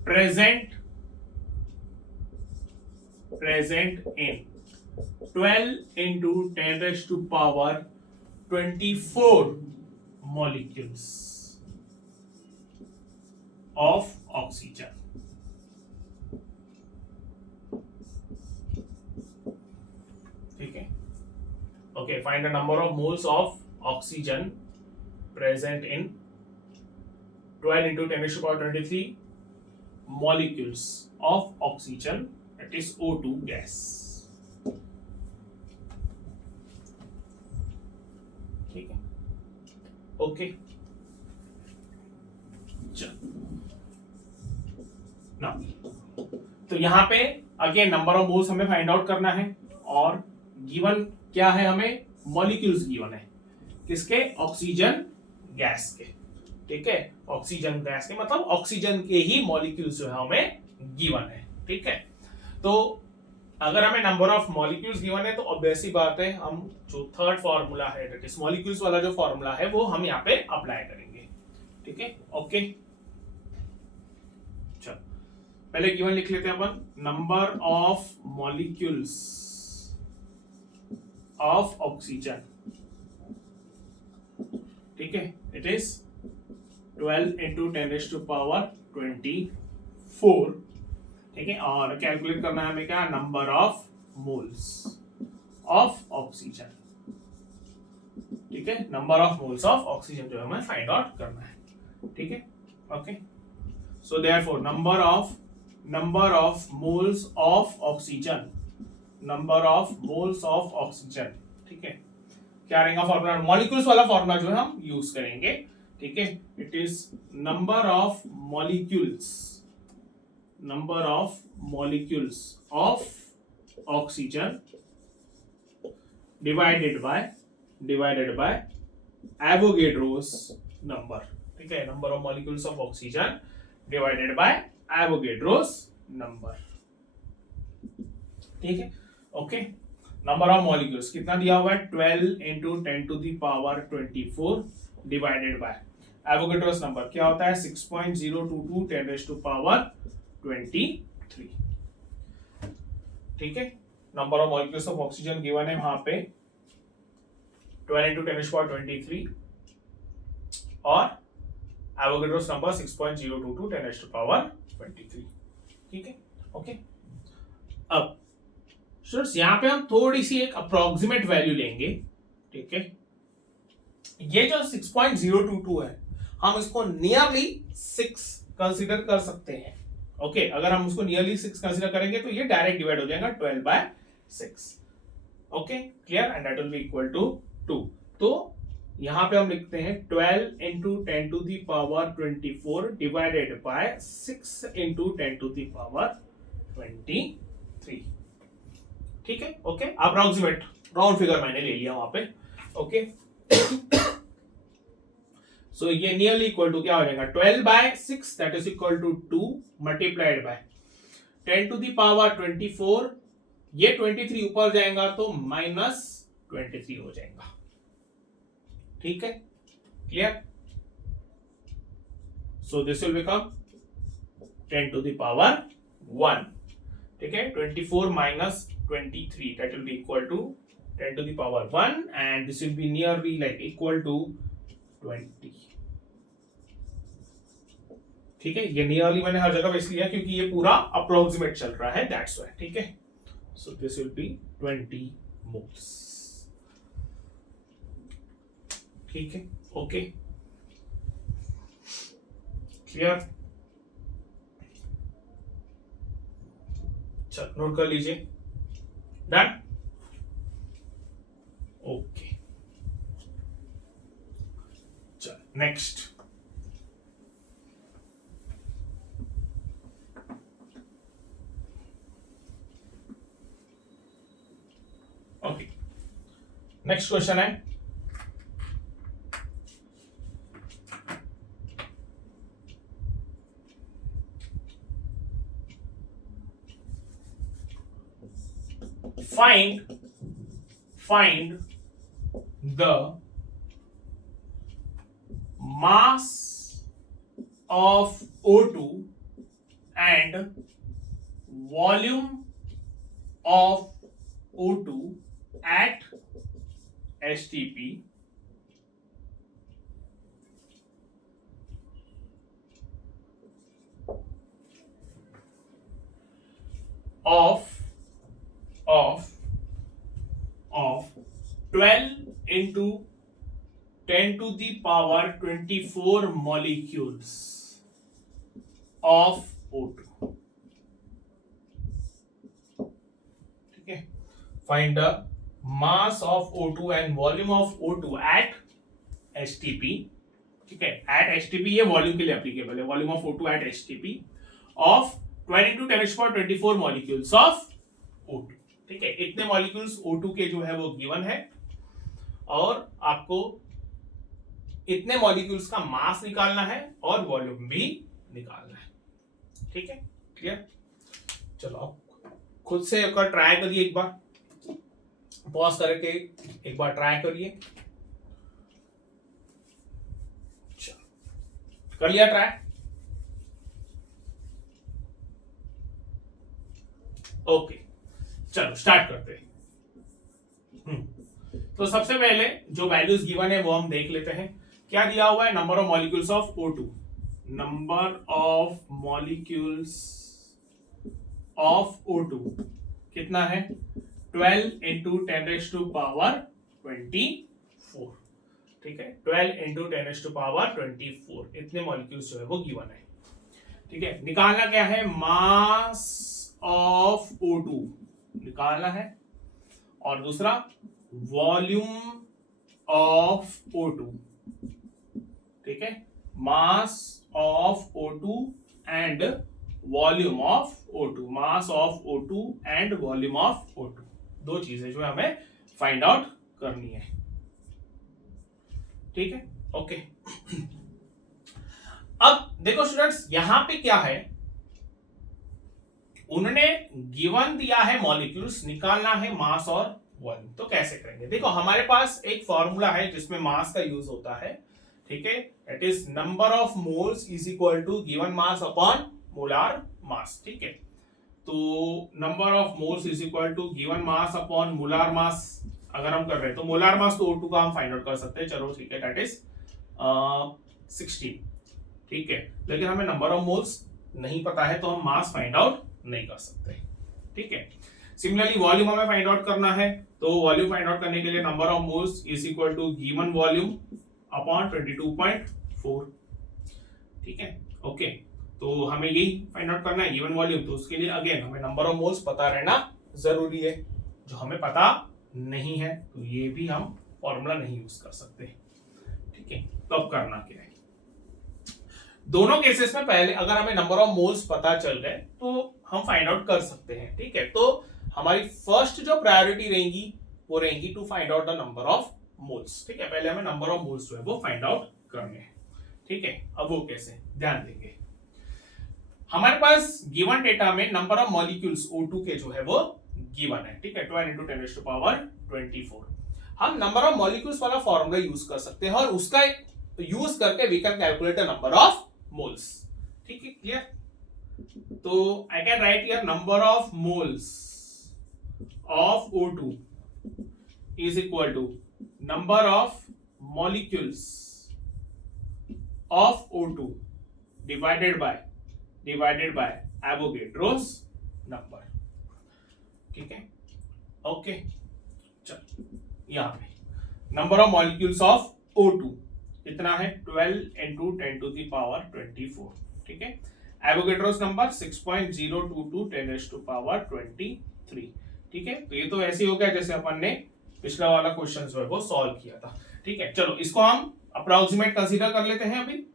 present in 12 into 10 raised to power 24 molecules of oxygen। ठीक है, okay, find the number of moles of oxygen present in 12 into 10 raised to power 23 molecules of oxygen, that is O2 gas। ठीक है, ओके। ना, तो यहाँ पे अगेन नंबर ऑफ मोल्स हमें फाइंड आउट करना है और गिवन क्या है, हमें मॉलिक्यूल्स गिवन है, किसके, ऑक्सीजन गैस के। ठीक है, ऑक्सीजन गैस के मतलब ऑक्सीजन के ही मॉलिक्यूल्स जो है हमें गिवन है। ठीक है, तो अगर हमें नंबर ऑफ मॉलिक्यूल्स गिवन है तो ऑब्वियसली बात है हम जो थर्ड फॉर्मूला है दैट इज मॉलिक्यूल्स वाला जो फॉर्मूला है वो हम यहाँ पे अप्लाई करेंगे। ठीक है, ओके। चलो पहले गिवन लिख लेते हैं अपन, number of molecules of oxygen. ठीक है, it is 12 into 10 raised to power 24। ठीक है, और कैलकुलेट करना है हमें क्या, number of moles of oxygen. ठीक है, number of moles of oxygen जो हमें फाइंड आउट करना है। ठीक है, okay. So therefore number of moles of oxygen, ठीक है, क्या रहेगा फॉर्मूला, मॉलिक्यूल्स वाला फॉर्मूला जो है हम यूज करेंगे। ठीक है, it is number of molecules of oxygen divided by Avogadro's number. ठीक है, number of molecules of oxygen divided by Avogadro's number. ठीक है, ओके। नंबर ऑफ मॉलिक्यूल्स कितना दिया हुआ है, 12 into 10 to the power 24 divided by Avogadro's number क्या होता है, 6.022 10 रेज़ टू पावर 23। ठीक है, number of molecules of oxygen given है वहां पे 12 इंटू 10 रेज़ टू पावर 23 और Avogadro's number 6.022 10 raise to power 23। ठीक है, ओके। अब स्टूडेंट्स यहाँ पे हम थोड़ी सी एक अप्रोक्सीमेट वैल्यू लेंगे। ठीक है, ये जो 6.022 है हम इसको नियरली 6 कंसीडर कर सकते हैं। ओके, अगर हम उसको नियरली 6 कंसीडर करेंगे तो ये डायरेक्ट डिवाइड हो जाएगा 12/6। Okay, clear, and that will be equal to 2। तो यहां पे हम लिखते हैं 12 into 10 to the power 24 divided by 6 into 10 to the power 23। ठीक है, ओके, अप्रोक्सीमेट राउंड फिगर मैंने ले लिया वहां पे। ओके, सो ये नियरली इक्वल टू क्या हो जाएगा, 12/6 that is equal to 2 multiplied by 10 to the power 24, ये 23 ऊपर जाएगा तो -23 हो जाएगा। ठीक है, clear, so this will become 10 to the power 1। ठीक है, 24 minus 23 that will be equal to 10 to the power 1 and this will be nearly like equal to 20। ठीक है, ये नियरली मैंने हर जगह पे इसलिए लिया क्योंकि ये पूरा अप्रोक्सीमेट चल रहा है, दैट्स व्हाई। ठीक है, सो दिस विल बी 20 मोल्स। ठीक है, ओके, क्लियर, चल नोट कर लीजिए, डन, ओके। चल नेक्स्ट, ओके, नेक्स्ट क्वेश्चन है find the mass of O2 and volume of O2 at STP of 12 into 10 to the power 24 molecules of O2। ठीक है, find the mass of O2 and volume of O2 at STP। ठीक है, at STP ये वॉल्यूम के लिए एप्लीकेबल है, volume of O2 at STP of 12 into 10 to the power 24 molecules of O2। ठीक है, इतने मॉलिक्यूल्स O2 के जो है वो गिवन है और आपको इतने मॉलिक्यूल्स का मास निकालना है और वॉल्यूम भी निकालना है। ठीक है, क्लियर, चलो आप खुद से एक बार ट्राई करिए, एक बार पॉज करके एक बार ट्राई करिए। कर लिया ट्राई, ओके, चलो स्टार्ट करते हैं। तो सबसे पहले जो वैल्यूज गिवन है वो हम देख लेते हैं। क्या दिया हुआ है, number of molecules of O2, number of molecules of O2 कितना है, 12 इंटू 10 रेज़ टू पावर 24। ठीक है, 12 इंटू 10 रेज़ टू पावर 24, इतने मॉलिक्यूल्स जो है वो गिवन है। ठीक है, निकालना क्या है, मास ऑफ O2 निकालना है और दूसरा वॉल्यूम ऑफ O2। ठीक है, mass of O2 and volume of O2, mass of O2 and volume of O2, दो चीजें जो हमें फाइंड आउट करनी है। ठीक है, ओके। अब देखो स्टूडेंट्स, यहां पे क्या है, उन्होंने गिवन दिया है मॉलिक्यूल्स, निकालना है मास और वॉल्यूम। तो कैसे करेंगे? देखो हमारे पास एक फॉर्मूला है जिसमें मास का यूज होता है, ठीक है, that is number of moles is equal to given mass upon molar mass, ठीक है। तो number of moles is equal to given mass upon molar mass अगर हम कर रहे हैं तो मोलार मास तो O2 का हम फाइंड आउट कर सकते हैं, चलो ठीक है, दैट इज 16, ठीक है। लेकिन हमें नंबर ऑफ मोल्स नहीं पता है तो हम मास फाइंड आउट नहीं कर सकते, ठीक है। सिमिलरली वॉल्यूम हमें फाइंड आउट करना है, तो वॉल्यूम फाइंड आउट करने के लिए number of moles is equal to given volume upon 22.4, ठीक है, ओके। तो हमें यही फाइंड आउट करना है गिवन वॉल्यूम, तो उसके लिए अगेन हमें नंबर ऑफ मोल्स पता रहना जरूरी है, जो हमें पता नहीं है तो ये भी हम फॉर्मूला नहीं यूज कर सकते, ठीक है। तो अब करना क्या है? दोनों केसेस में पहले अगर हमें नंबर ऑफ मोल्स पता चल गए तो हम फाइंड आउट कर सकते हैं, ठीक है। तो हमारी फर्स्ट जो प्रायोरिटी रहेगी वो रहेगी to find out the number of moles, ठीक है। पहले हमें नंबर ऑफ मोल्स जो है वो फाइंड आउट करने हैं, ठीक है। अब वो कैसे, ध्यान देंगे। हमारे पास गिवन डेटा में नंबर ऑफ मॉलिक्यूल्स O2 के जो है वो गिवन है, ठीक है, 12 × 10⁻²4। हम नंबर ऑफ मॉलिक्यूल्स वाला फॉर्मूला यूज कर सकते हैं और उसका यूज करके we can calculate the number of moles, ठीक है, क्लियर। तो I can write here number of moles of O2 is equal to number of molecules of O2 divided by Avogadro's number, ठीक है, ओके। चल यहां पे number of molecules of O2 कितना है 12 × 10⁻²4, ठीक है। एवोगैड्रोस नंबर 6.022 10⁻23, ठीक है। तो ये तो ऐसे ही हो गया जैसे अपन ने पिछला वाला क्वेश्चन जो है वो सॉल्व किया था, ठीक है। चलो इसको हम अप्रोक्सीमेट कंसीडर कर लेते हैं अभी,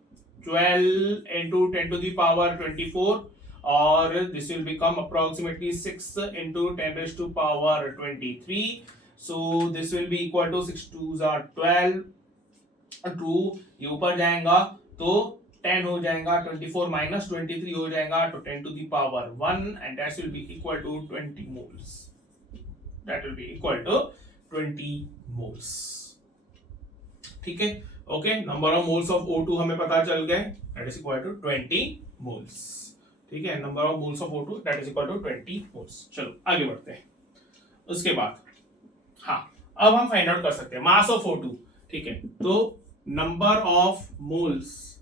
12 × 10⁻24 और this will become approximately 6 × 10⁻23, so this will be equal to 6 2s are 12, 2 ये ऊपर जाएगा तो 10 हो जाएगा, 24 minus 23 हो जाएगा तो 10⁻1 and that will be equal to 20 moles, that will be equal to 20 moles, ठीक है, okay. Number of moles of O2 हमें पता चल गए, that is equal to 20 moles, ठीक है। Number of moles of O2 that is equal to 20 moles। चलो आगे बढ़ते हैं। उसके बाद हाँ अब हम फाइंड आउट कर सकते हैं मास ऑफ O2, ठीक है। तो number of moles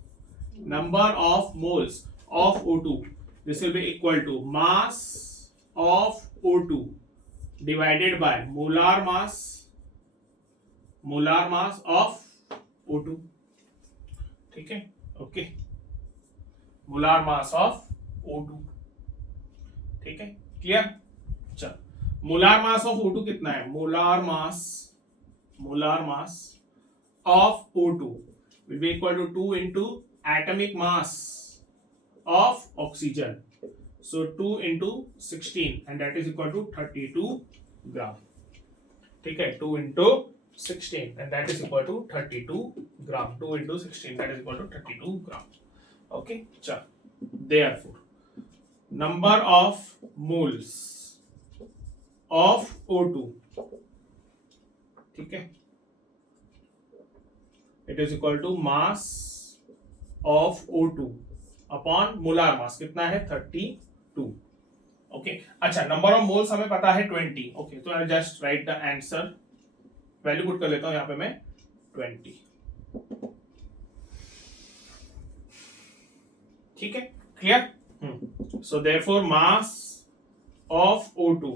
of O2 this will be equal to mass of O2 divided by molar mass of O2, ठीक है, okay. Molar mass of O2, ठीक है, क्लियर। चल मोलार मास ऑफ O2 कितना है? Molar mass of O2 will be equal to 2 into atomic mass of oxygen, so 2 into 16 and that is equal to 32 gram, ठीक है। 2 into 16 and that is equal to 32 gram, 2 into 16 that is equal to 32 gram, okay। चल therefore number of moles of O2, ठीक है, it is equal to mass of O2 upon molar मास कितना है 32, ओके। अच्छा नंबर ऑफ मोल्स हमें पता है 20, ओके। तो I just right the answer, value put कर लेता हूं यहां पे मैं 20, ठीक है, clear. So therefore mass of O2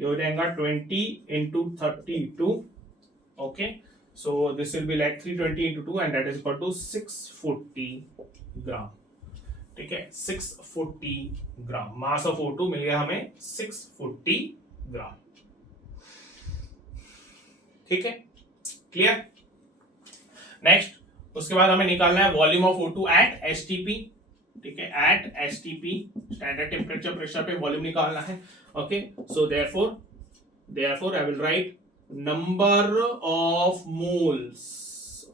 ये हो जाएगा 20 into 32, okay. So this will be like 320 into 2 and that is equal to 640 gram, ठीक है, 640 ग्राम मास ऑफ O2 मिल गया हमें 640 ग्राम, ठीक है, क्लियर। नेक्स्ट उसके बाद हमें निकालना है volume of O2 eight STP, ठीक है, at STP standard temperature pressure पे वॉल्यूम निकालना है, okay. So therefore I will write number of moles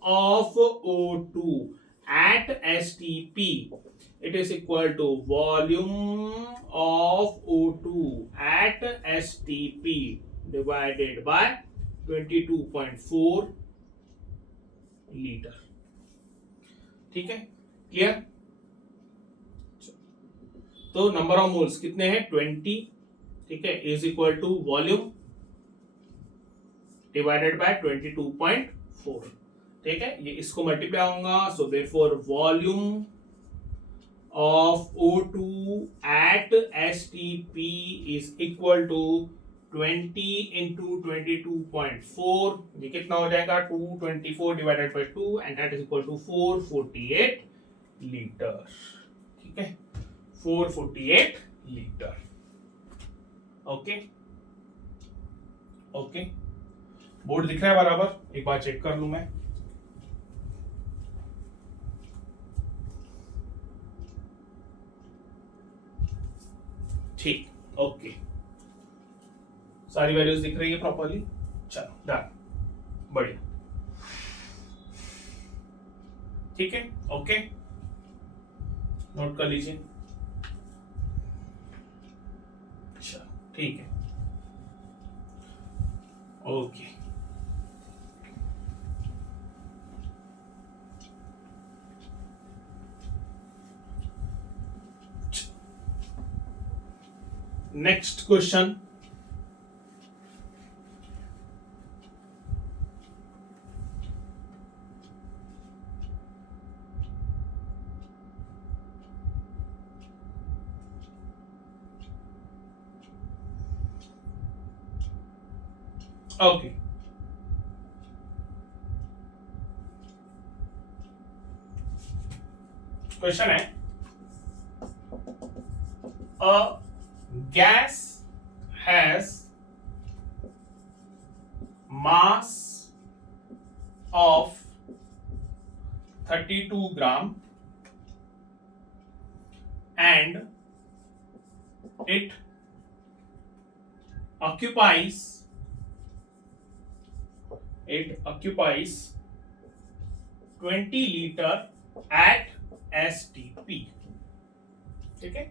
of O2 at STP it is equal to volume of O2 at STP divided by 22.4 litre. ठीक है, क्लियर. तो नंबर ऑफ मोल्स कितने हैं 20, ठीक है, is equal to volume divided by 22.4. ठीक है, ये इसको मल्टीप्लाई होगा. So therefore volume of O2 at STP is equal to 20 into 22.4. ये कितना हो जाएगा 224 divided by 2 and that is equal to 448 litre. ठीक है, 448 लीटर. ओके ओके, बोर्ड दिख रहा है बराबर? एक बार चेक कर लूं मैं. ठीक, ओके, सारी वैल्यूज दिख रही है प्रॉपर्ली. चलो डन, बढ़िया. ठीक है, ओके, नोट कर लीजिए. अच्छा, ठीक है, okay. Next question. Okay, question है अ gas has mass of 32 gram and it occupies 20 liter at STP. ठीक है,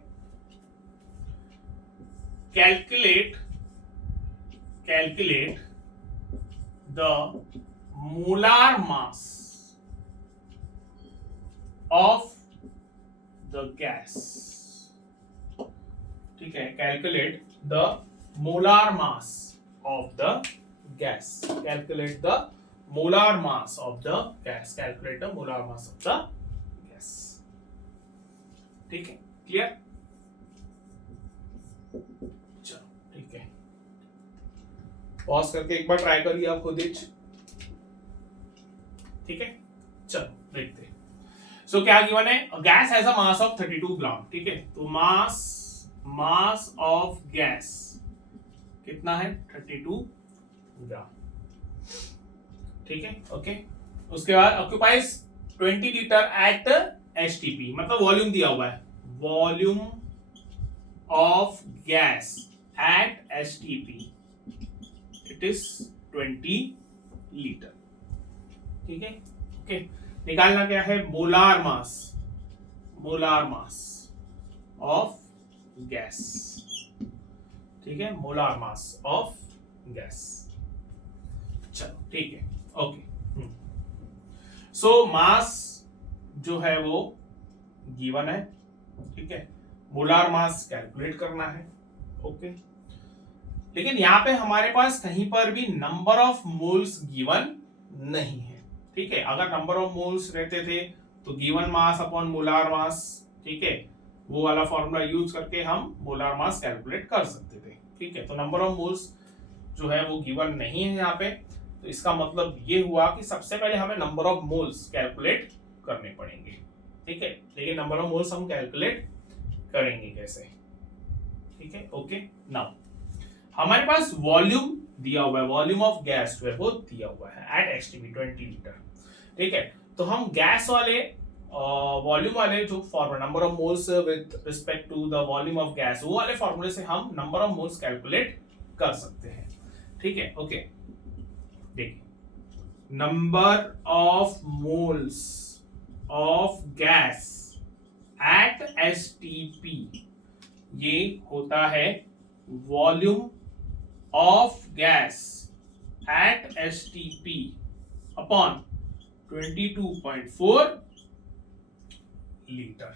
calculate the molar mass of the gas. ठीक है, calculate the molar mass of the gas. Calculate the molar mass of the gas. Calculate the molar mass of the gas. ठीक है, क्लियर. ठीक है, पॉज करके एक बार ट्राई कर लिया आप खुद ही. ठीक है, चलो देखते हैं. सो क्या गिवन है? Gas has a mass of 32 ग्राम. ठीक है, तो मास ऑफ गैस कितना है 32 ग्राम. ठीक है, ओके. उसके बाद ऑक्यूपाइज 20 लीटर एट एसटीपी, मतलब वॉल्यूम दिया हुआ है, volume of gas at STP it is 20 litre. ठीक है, ओके. निकालना क्या है? Molar mass of gas. ठीक है, मोलार मास ऑफ गैस. चलो ठीक है, ओके. सो मास जो है वो गिवन है. ठीक है, मोलार मास कैलकुलेट करना है. ओके, लेकिन यहां पे हमारे पास कहीं पर भी नंबर ऑफ मोल्स गिवन नहीं है. ठीक है, अगर नंबर ऑफ मोल्स रहते थे तो given mass upon molar mass, ठीक है, वो वाला फॉर्मूला यूज करके हम मोलार मास कैलकुलेट कर सकते थे. ठीक है, तो नंबर ऑफ मोल्स जो है वो गिवन नहीं है यहाँ पे. तो इसका मतलब ये हुआ कि सबसे पहले हमें नंबर ऑफ मोल्स कैलकुलेट करने पड़ेंगे. ठीक है, लेकिन नंबर ऑफ मोल्स हम कैलकुलेट करेंगे कैसे? ठीक है, ओके. नाउ हमारे पास वॉल्यूम दिया हुआ है, वॉल्यूम ऑफ गैस जो है वो दिया हुआ है एट एसटीपी 20 लीटर. ठीक है, तो हम गैस वाले वॉल्यूम वाले जो formula number of moles with respect to the volume of gas, वो वाले फॉर्मूले से हम नंबर ऑफ मोल्स कैलकुलेट कर सकते हैं. ठीक है, ओके. देखिए, number of moles of gas at STP, ये होता है volume of gas at STP upon 22.4 litre.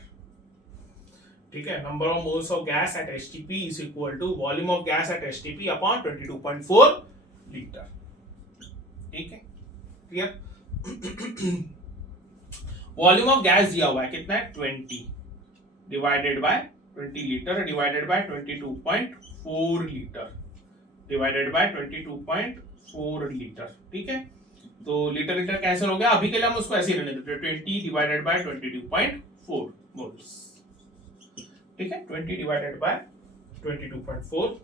ठीक है, number of moles of gas at STP is equal to volume of gas at STP upon 22.4 litre. ठीक है, क्लियर। वॉल्यूम ऑफ गैस दिया हुआ है कितना है 20 divided by 20 litre divided by 22.4 litre divided by 22.4 litre. ठीक है, तो लीटर लीटर कैंसिल हो गया, अभी के लिए हम उसको ऐसे ही रहने देते हैं 20 डिवाइडेड बाय 22.4 मोल्स। ठीक है, 20 डिवाइडेड बाय 22.4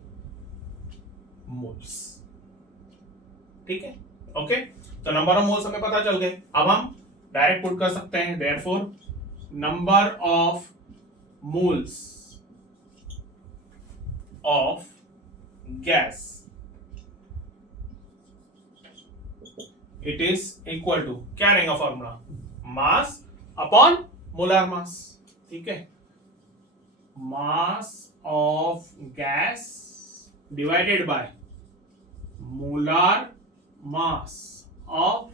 मोल्स। ठीक है, ओके, तो नंबर ऑफ मोल्स हमें पता चल गए। अब हम डायरेक्ट पुट कर सकते हैं therefore number of moles of gas it is equal to, क्या रहेगा formula, mass upon molar mass. ठीक है, mass of gas divided by molar mass of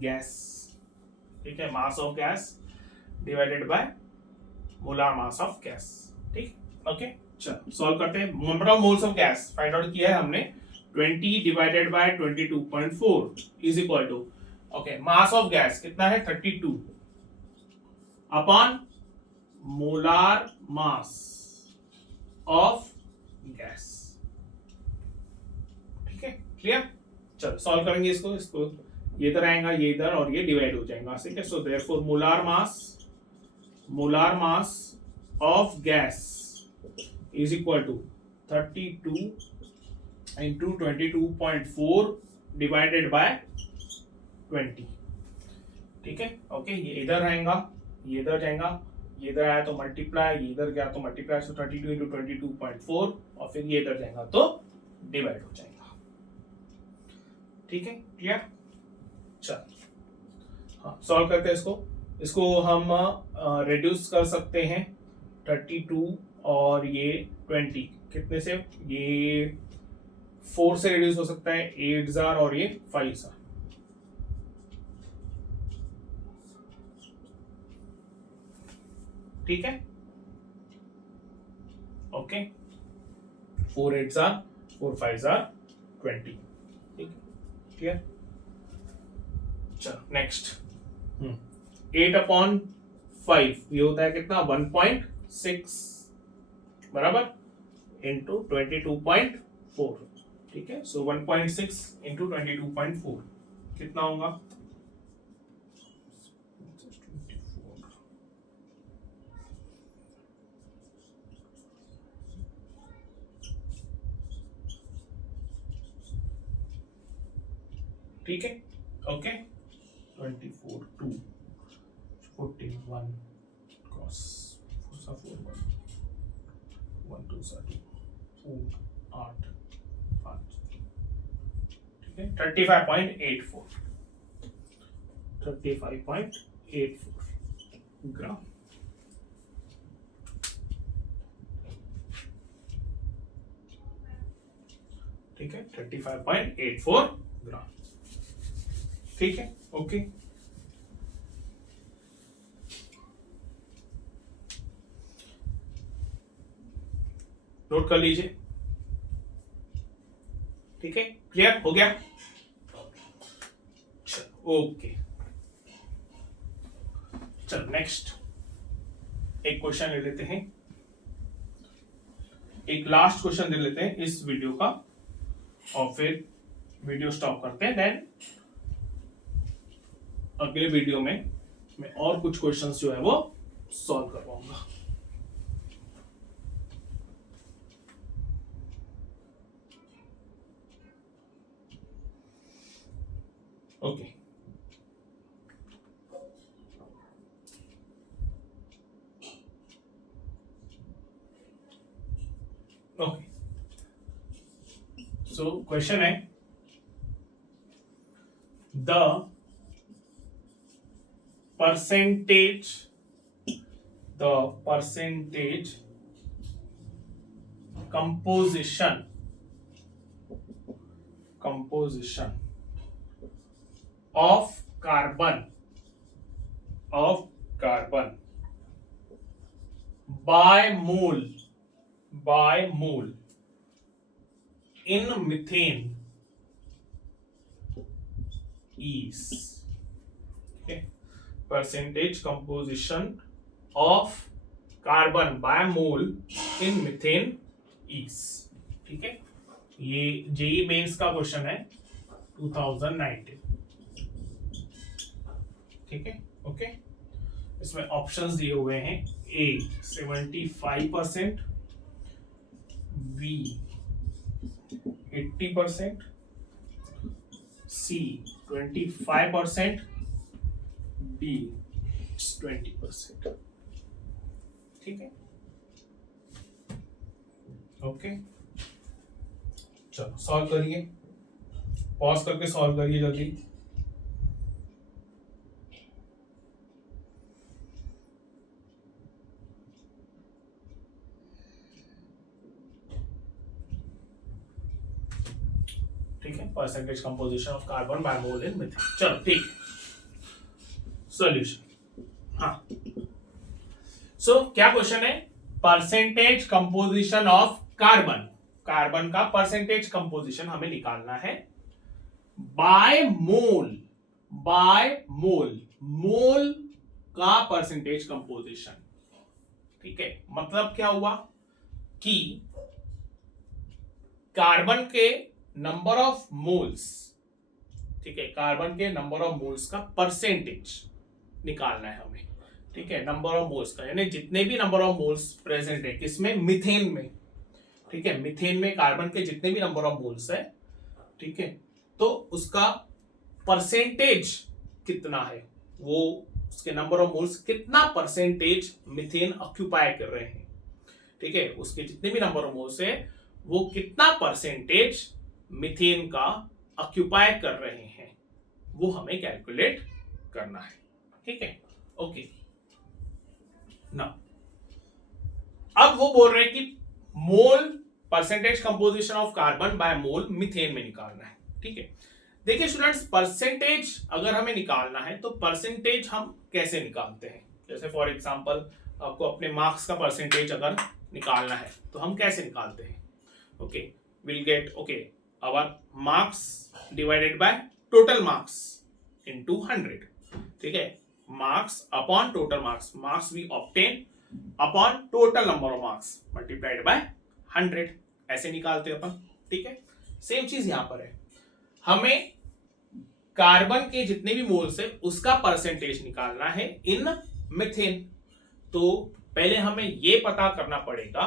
gas. ठीक है, mass of gas divided by molar mass of gas. ठीक, ओके, चलो सॉल्व करते हैं। Number of moles of gas find out किया है हमने, 20 divided by 22.4 is equal to, okay, mass of gas कितना है 32 upon molar mass of gas. ठीक है, क्लियर। चलो सॉल्व करेंगे इसको ये इधर आएगा, ये इधर, और ये डिवाइड हो जाएगा। ठीक है, so therefore molar mass of gas is equal to 32 into 22.4 divided by 20। ठीक है, ओके, ये इधर आएगा, ये इधर जाएगा, ये इधर आया तो मल्टीप्लाई, ये इधर गया तो मल्टीप्लाई, सो 32 इंटू 22.4, और फिर ये इधर जाएगा तो डिवाइड हो जाएगा। ठीक है, क्लियर। चल, हाँ, सॉल्व करते हैं इसको हम रिड्यूस कर सकते हैं 32 और ये 20 कितने से, ये 4 से रिड्यूस हो सकता है, 8 जार और ये 5 जार। ठीक है, ओके, 4 8 जार 4 5 जार 20। ठीक है, क्लियर। चलो नेक्स्ट, 8/5 ये होता है कितना 1.6 बराबर इंटू 22.4। ठीक है, सो 1.6 इंटू 22.4 कितना होगा, ठीक है, ओके, 24 2 41 क्रॉस 4 1 2 4 8 5। ठीक है, 35.84 ग्राम। ठीक है, 35.84 ग्राम। ठीक है, ओके, नोट कर लीजिए। ठीक है, क्लियर हो गया। ओके, चलो नेक्स्ट एक क्वेश्चन ले लेते हैं, एक लास्ट क्वेश्चन ले लेते हैं इस वीडियो का, और फिर वीडियो स्टॉप करते हैं। देन अगले वीडियो में मैं और कुछ क्वेश्चंस जो है वो सॉल्व करवाऊंगा। ओके, ओके, सो क्वेश्चन है, the percentage the percentage composition of carbon by mole in methane is, okay, percentage composition of carbon by mole in methane is, ठीक है। ये जेई मेंस का क्वेश्चन है 2019, ठीक है। ओके, इसमें ऑप्शंस दिए हुए हैं, ए 75%, बी 80%, सी 25%, डी 20%, ठीक है। ओके, चलो सॉल्व करिए, पॉज करके सॉल्व करिए जल्दी। ठीक है, percentage composition of carbon by mole in methane. चलो ठीक, सॉल्यूशन। हाँ, सो क्या क्वेश्चन है, परसेंटेज कंपोजिशन ऑफ कार्बन का परसेंटेज कंपोजिशन हमें निकालना है बाय मोल मोल का परसेंटेज कंपोजिशन, ठीक है। मतलब क्या हुआ कि कार्बन के नंबर ऑफ मोल्स, ठीक है, कार्बन के नंबर ऑफ मोल्स का परसेंटेज निकालना है हमें, ठीक है। नंबर ऑफ मोल्स का यानी जितने भी नंबर ऑफ मोल्स प्रेजेंट है किसमें, मीथेन में, ठीक है। मीथेन में कार्बन के जितने भी नंबर ऑफ मोल्स है, ठीक है, तो उसका परसेंटेज कितना है, वो उसके नंबर ऑफ मोल्स कितना परसेंटेज मीथेन ऑक्यूपाई कर रहे हैं, ठीक है। उसके जितने भी नंबर ऑफ मोल्स है वो कितना परसेंटेज मीथेन का ऑक्यूपाई कर रहे हैं, वो हमें कैलकुलेट करना है, ठीक है। ओके, ना अब वो बोल रहे हैं कि mole percentage composition of carbon by mole methane में निकालना है, ठीक है। देखिए स्टूडेंट्स, परसेंटेज अगर हमें निकालना है तो परसेंटेज हम कैसे निकालते हैं, जैसे फॉर एग्जांपल आपको अपने मार्क्स का परसेंटेज अगर निकालना है तो हम कैसे निकालते हैं, okay, will get okay our marks divided by total marks into 100, ठीक है। Marks upon total marks, marks we obtain upon total number of marks multiplied by 100, ऐसे निकालते हैं अपन, ठीक है। सेम चीज यहां पर है, हमें कार्बन के जितने भी मोल्स है उसका परसेंटेज निकालना है इन मीथेन। तो पहले हमें यह पता करना पड़ेगा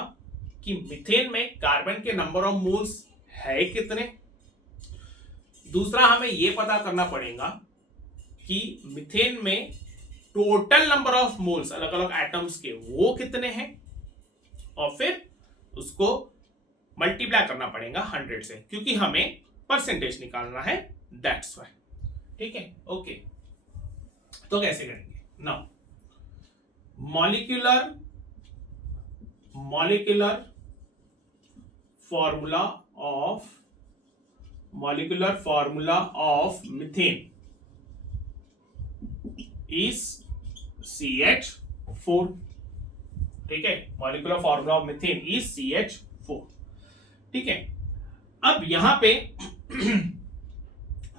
कि मीथेन में कार्बन के नंबर ऑफ मोल्स है कितने। दूसरा हमें यह पता करना पड़ेगा कि मीथेन में टोटल नंबर ऑफ मोल्स अलग अलग एटम्स के वो कितने हैं, और फिर उसको मल्टीप्लाई करना पड़ेगा 100 से, क्योंकि हमें परसेंटेज निकालना है, दैट्स व्हाई, ठीक है। ओके, तो कैसे करेंगे, now molecular formula of methane is CH4, ठीक है। Molecular formula of methane is CH4, ठीक है। अब यहां पे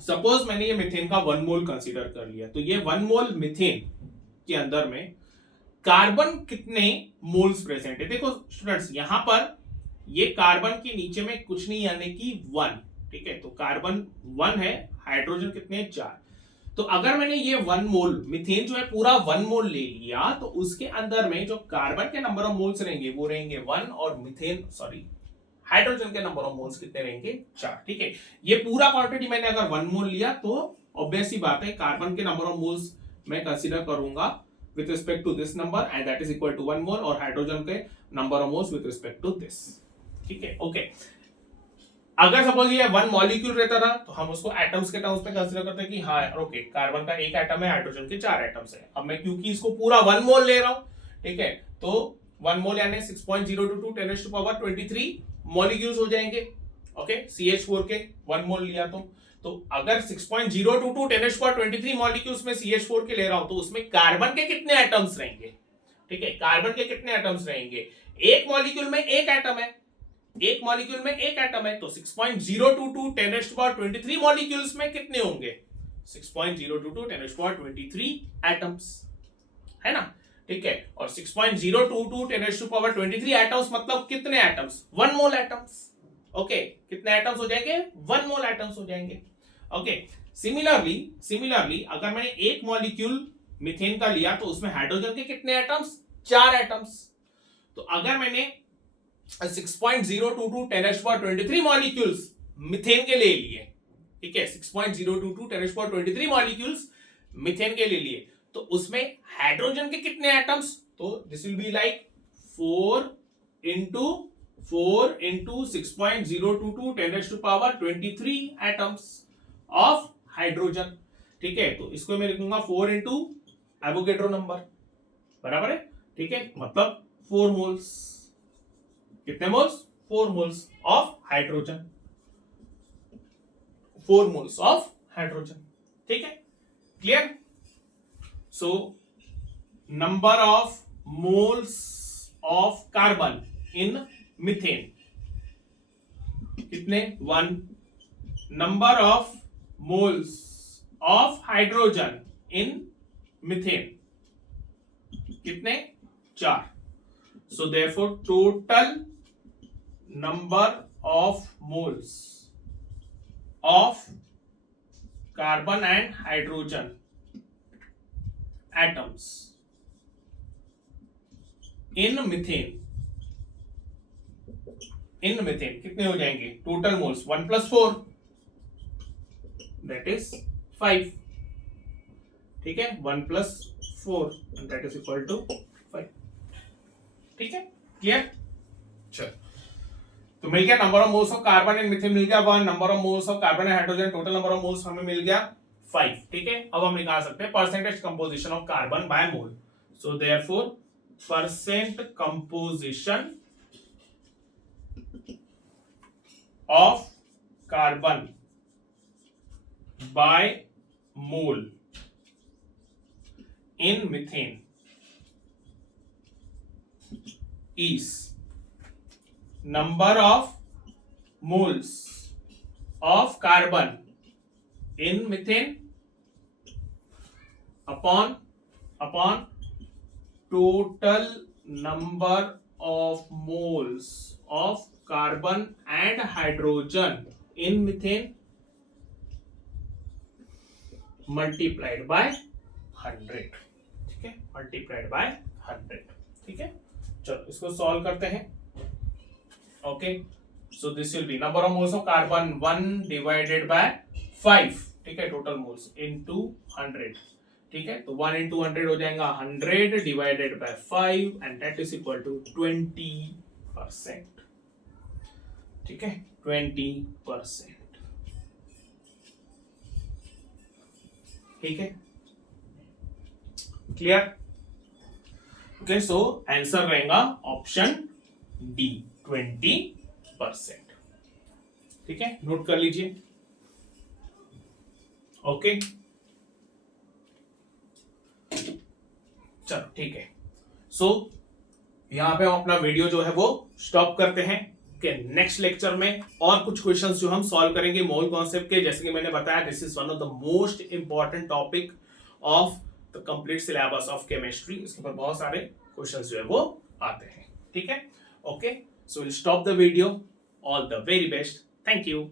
सपोज मैंने ये मीथेन का 1 मोल कंसीडर कर लिया, तो ये 1 मोल मीथेन के अंदर में कार्बन कितने मोल्स प्रेजेंट है। देखो स्टूडेंट्स, यहां पर ये कार्बन के नीचे में कुछ नहीं यानी कि 1, ठीक है। तो कार्बन 1 है, हाइड्रोजन कितने हैं 4। तो अगर मैंने ये 1 मोल मीथेन जो है पूरा 1 मोल ले लिया तो उसके अंदर में जो कार्बन के नंबर ऑफ मोल्स रहेंगे वो रहेंगे 1, और हाइड्रोजन के नंबर ऑफ मोल्स कितने रहेंगे 4, ठीक है। ये पूरा क्वांटिटी मैंने अगर 1 मोल लिया तो ऑब्वियस ही बात है कार्बन के नंबर ऑफ मोल्स मैं कंसीडर करूंगा with respect to this number and that is equal to 1 mole, और हाइड्रोजन के number of moles with respect to this, ठीक है। ओके, अगर सपोज ये 1 मॉलिक्यूल रहता था तो हम उसको एटम्स के टर्म्स में कंसीडर करते हैं कि हाँ ओके, कार्बन का 1 एटम है, हाइड्रोजन के 4 एटम्स है। अब मैं क्योंकि इसको पूरा 1 मोल ले रहा हूं, ठीक है, तो 1 मोल यानी 6.022 10 टू पावर 23 मॉलिक्यूल्स हो जाएंगे। ओके, CH4 के 1 मोल लिया तो अगर 6.022 10 टू पावर 23 मॉलिक्यूल्स में CH4 के ले रहा हूं तो उसमें कार्बन के कितने एटम्स रहेंगे? ठीक है, कार्बन के कितने एटम्स रहेंगे? एक मॉलिक्यूल में एक एटम है, एक मॉलिक्यूल में एक एटम है, तो 6.022 10 टू पावर 23 मॉलिक्यूल्स में कितने होंगे? 6.022 10 टू पावर 23 एटम्स, है ना? ठीक है, और 6.022 10 टू पावर 23 एटम्स मतलब कितने एटम्स? 1 मोल एटम्स। ओके, कितने एटम्स हो जाएंगे? 1 मोल एटम्स हो जाएंगे। ओके, सिमिलरली अगर मैंने एक मॉलिक्यूल मीथेन का लिया तो उसमें हाइड्रोजन के कितने एटम्स? 4 एटम्स। तो अगर मैंने 6.022 10 टू पावर 23 मॉलिक्यूल्स मीथेन के ले लिए, ठीक है, 6.022 10 टू पावर 23 मॉलिक्यूल्स मीथेन के ले लिए, तो उसमें हाइड्रोजन के कितने एटम्स? तो this will be like 4 into 6.022 10 to power 23 atoms of hydrogen. ठीक है, तो इसको मैं लिखूंगा 4 into एवोगैड्रो नंबर, बराबर है? ठीक है, मतलब 4 मोल्स। कितने moles? 4 moles of hydrogen, 4 moles of hydrogen. ठीक है, clear? So number of moles of carbon in methane कितने? 1। Number of moles of hydrogen in methane कितने? 4। So therefore total number of moles of carbon and hydrogen atoms in methane कितने हो जाएंगे? Total moles 1 + 4 that is 5। ठीक है, 1 + 4 and that is equal to 5। ठीक है, क्लियर? चल, तो मिल गया number of moles of carbon and methane मिल गया 1, number of moles of carbon and hydrogen, total number of moles हमें मिल गया 5। ठीक है, अब हम निकाल सकते हैं percentage composition of carbon by mole. So therefore percent composition of carbon by mole in methane is number of moles of carbon in methane upon total number of moles of carbon and hydrogen in methane multiplied by 100। ठीक है, मल्टीप्लाइड बाय 100। ठीक है, चलो इसको सॉल्व करते हैं। Okay, so this will B number of moles of carbon 1 divided by 5। ठीक है, टोटल मोल्स इनटू 100। ठीक है, तो 1 into 100 हो जाएगा 100 divided by 5 and that is equal to 20%। ठीक है, 20%। ठीक है, क्लियर? ओके, सो आंसर रहेगा ऑप्शन डी 20%। ठीक है, नोट कर लीजिए। ओके, चलो ठीक है, सो यहां पे हम अपना वीडियो जो है वो स्टॉप करते हैं कि नेक्स्ट लेक्चर में और कुछ क्वेश्चंस जो हम सॉल्व करेंगे मोल कॉन्सेप्ट के। जैसे कि मैंने बताया, this is one of the most important topic of the complete syllabus of chemistry. इसके ऊपर बहुत सारे क्वेश्चंस जो है वो आते हैं। ठीक है, okay, so will stop the video. All the very best, thank you.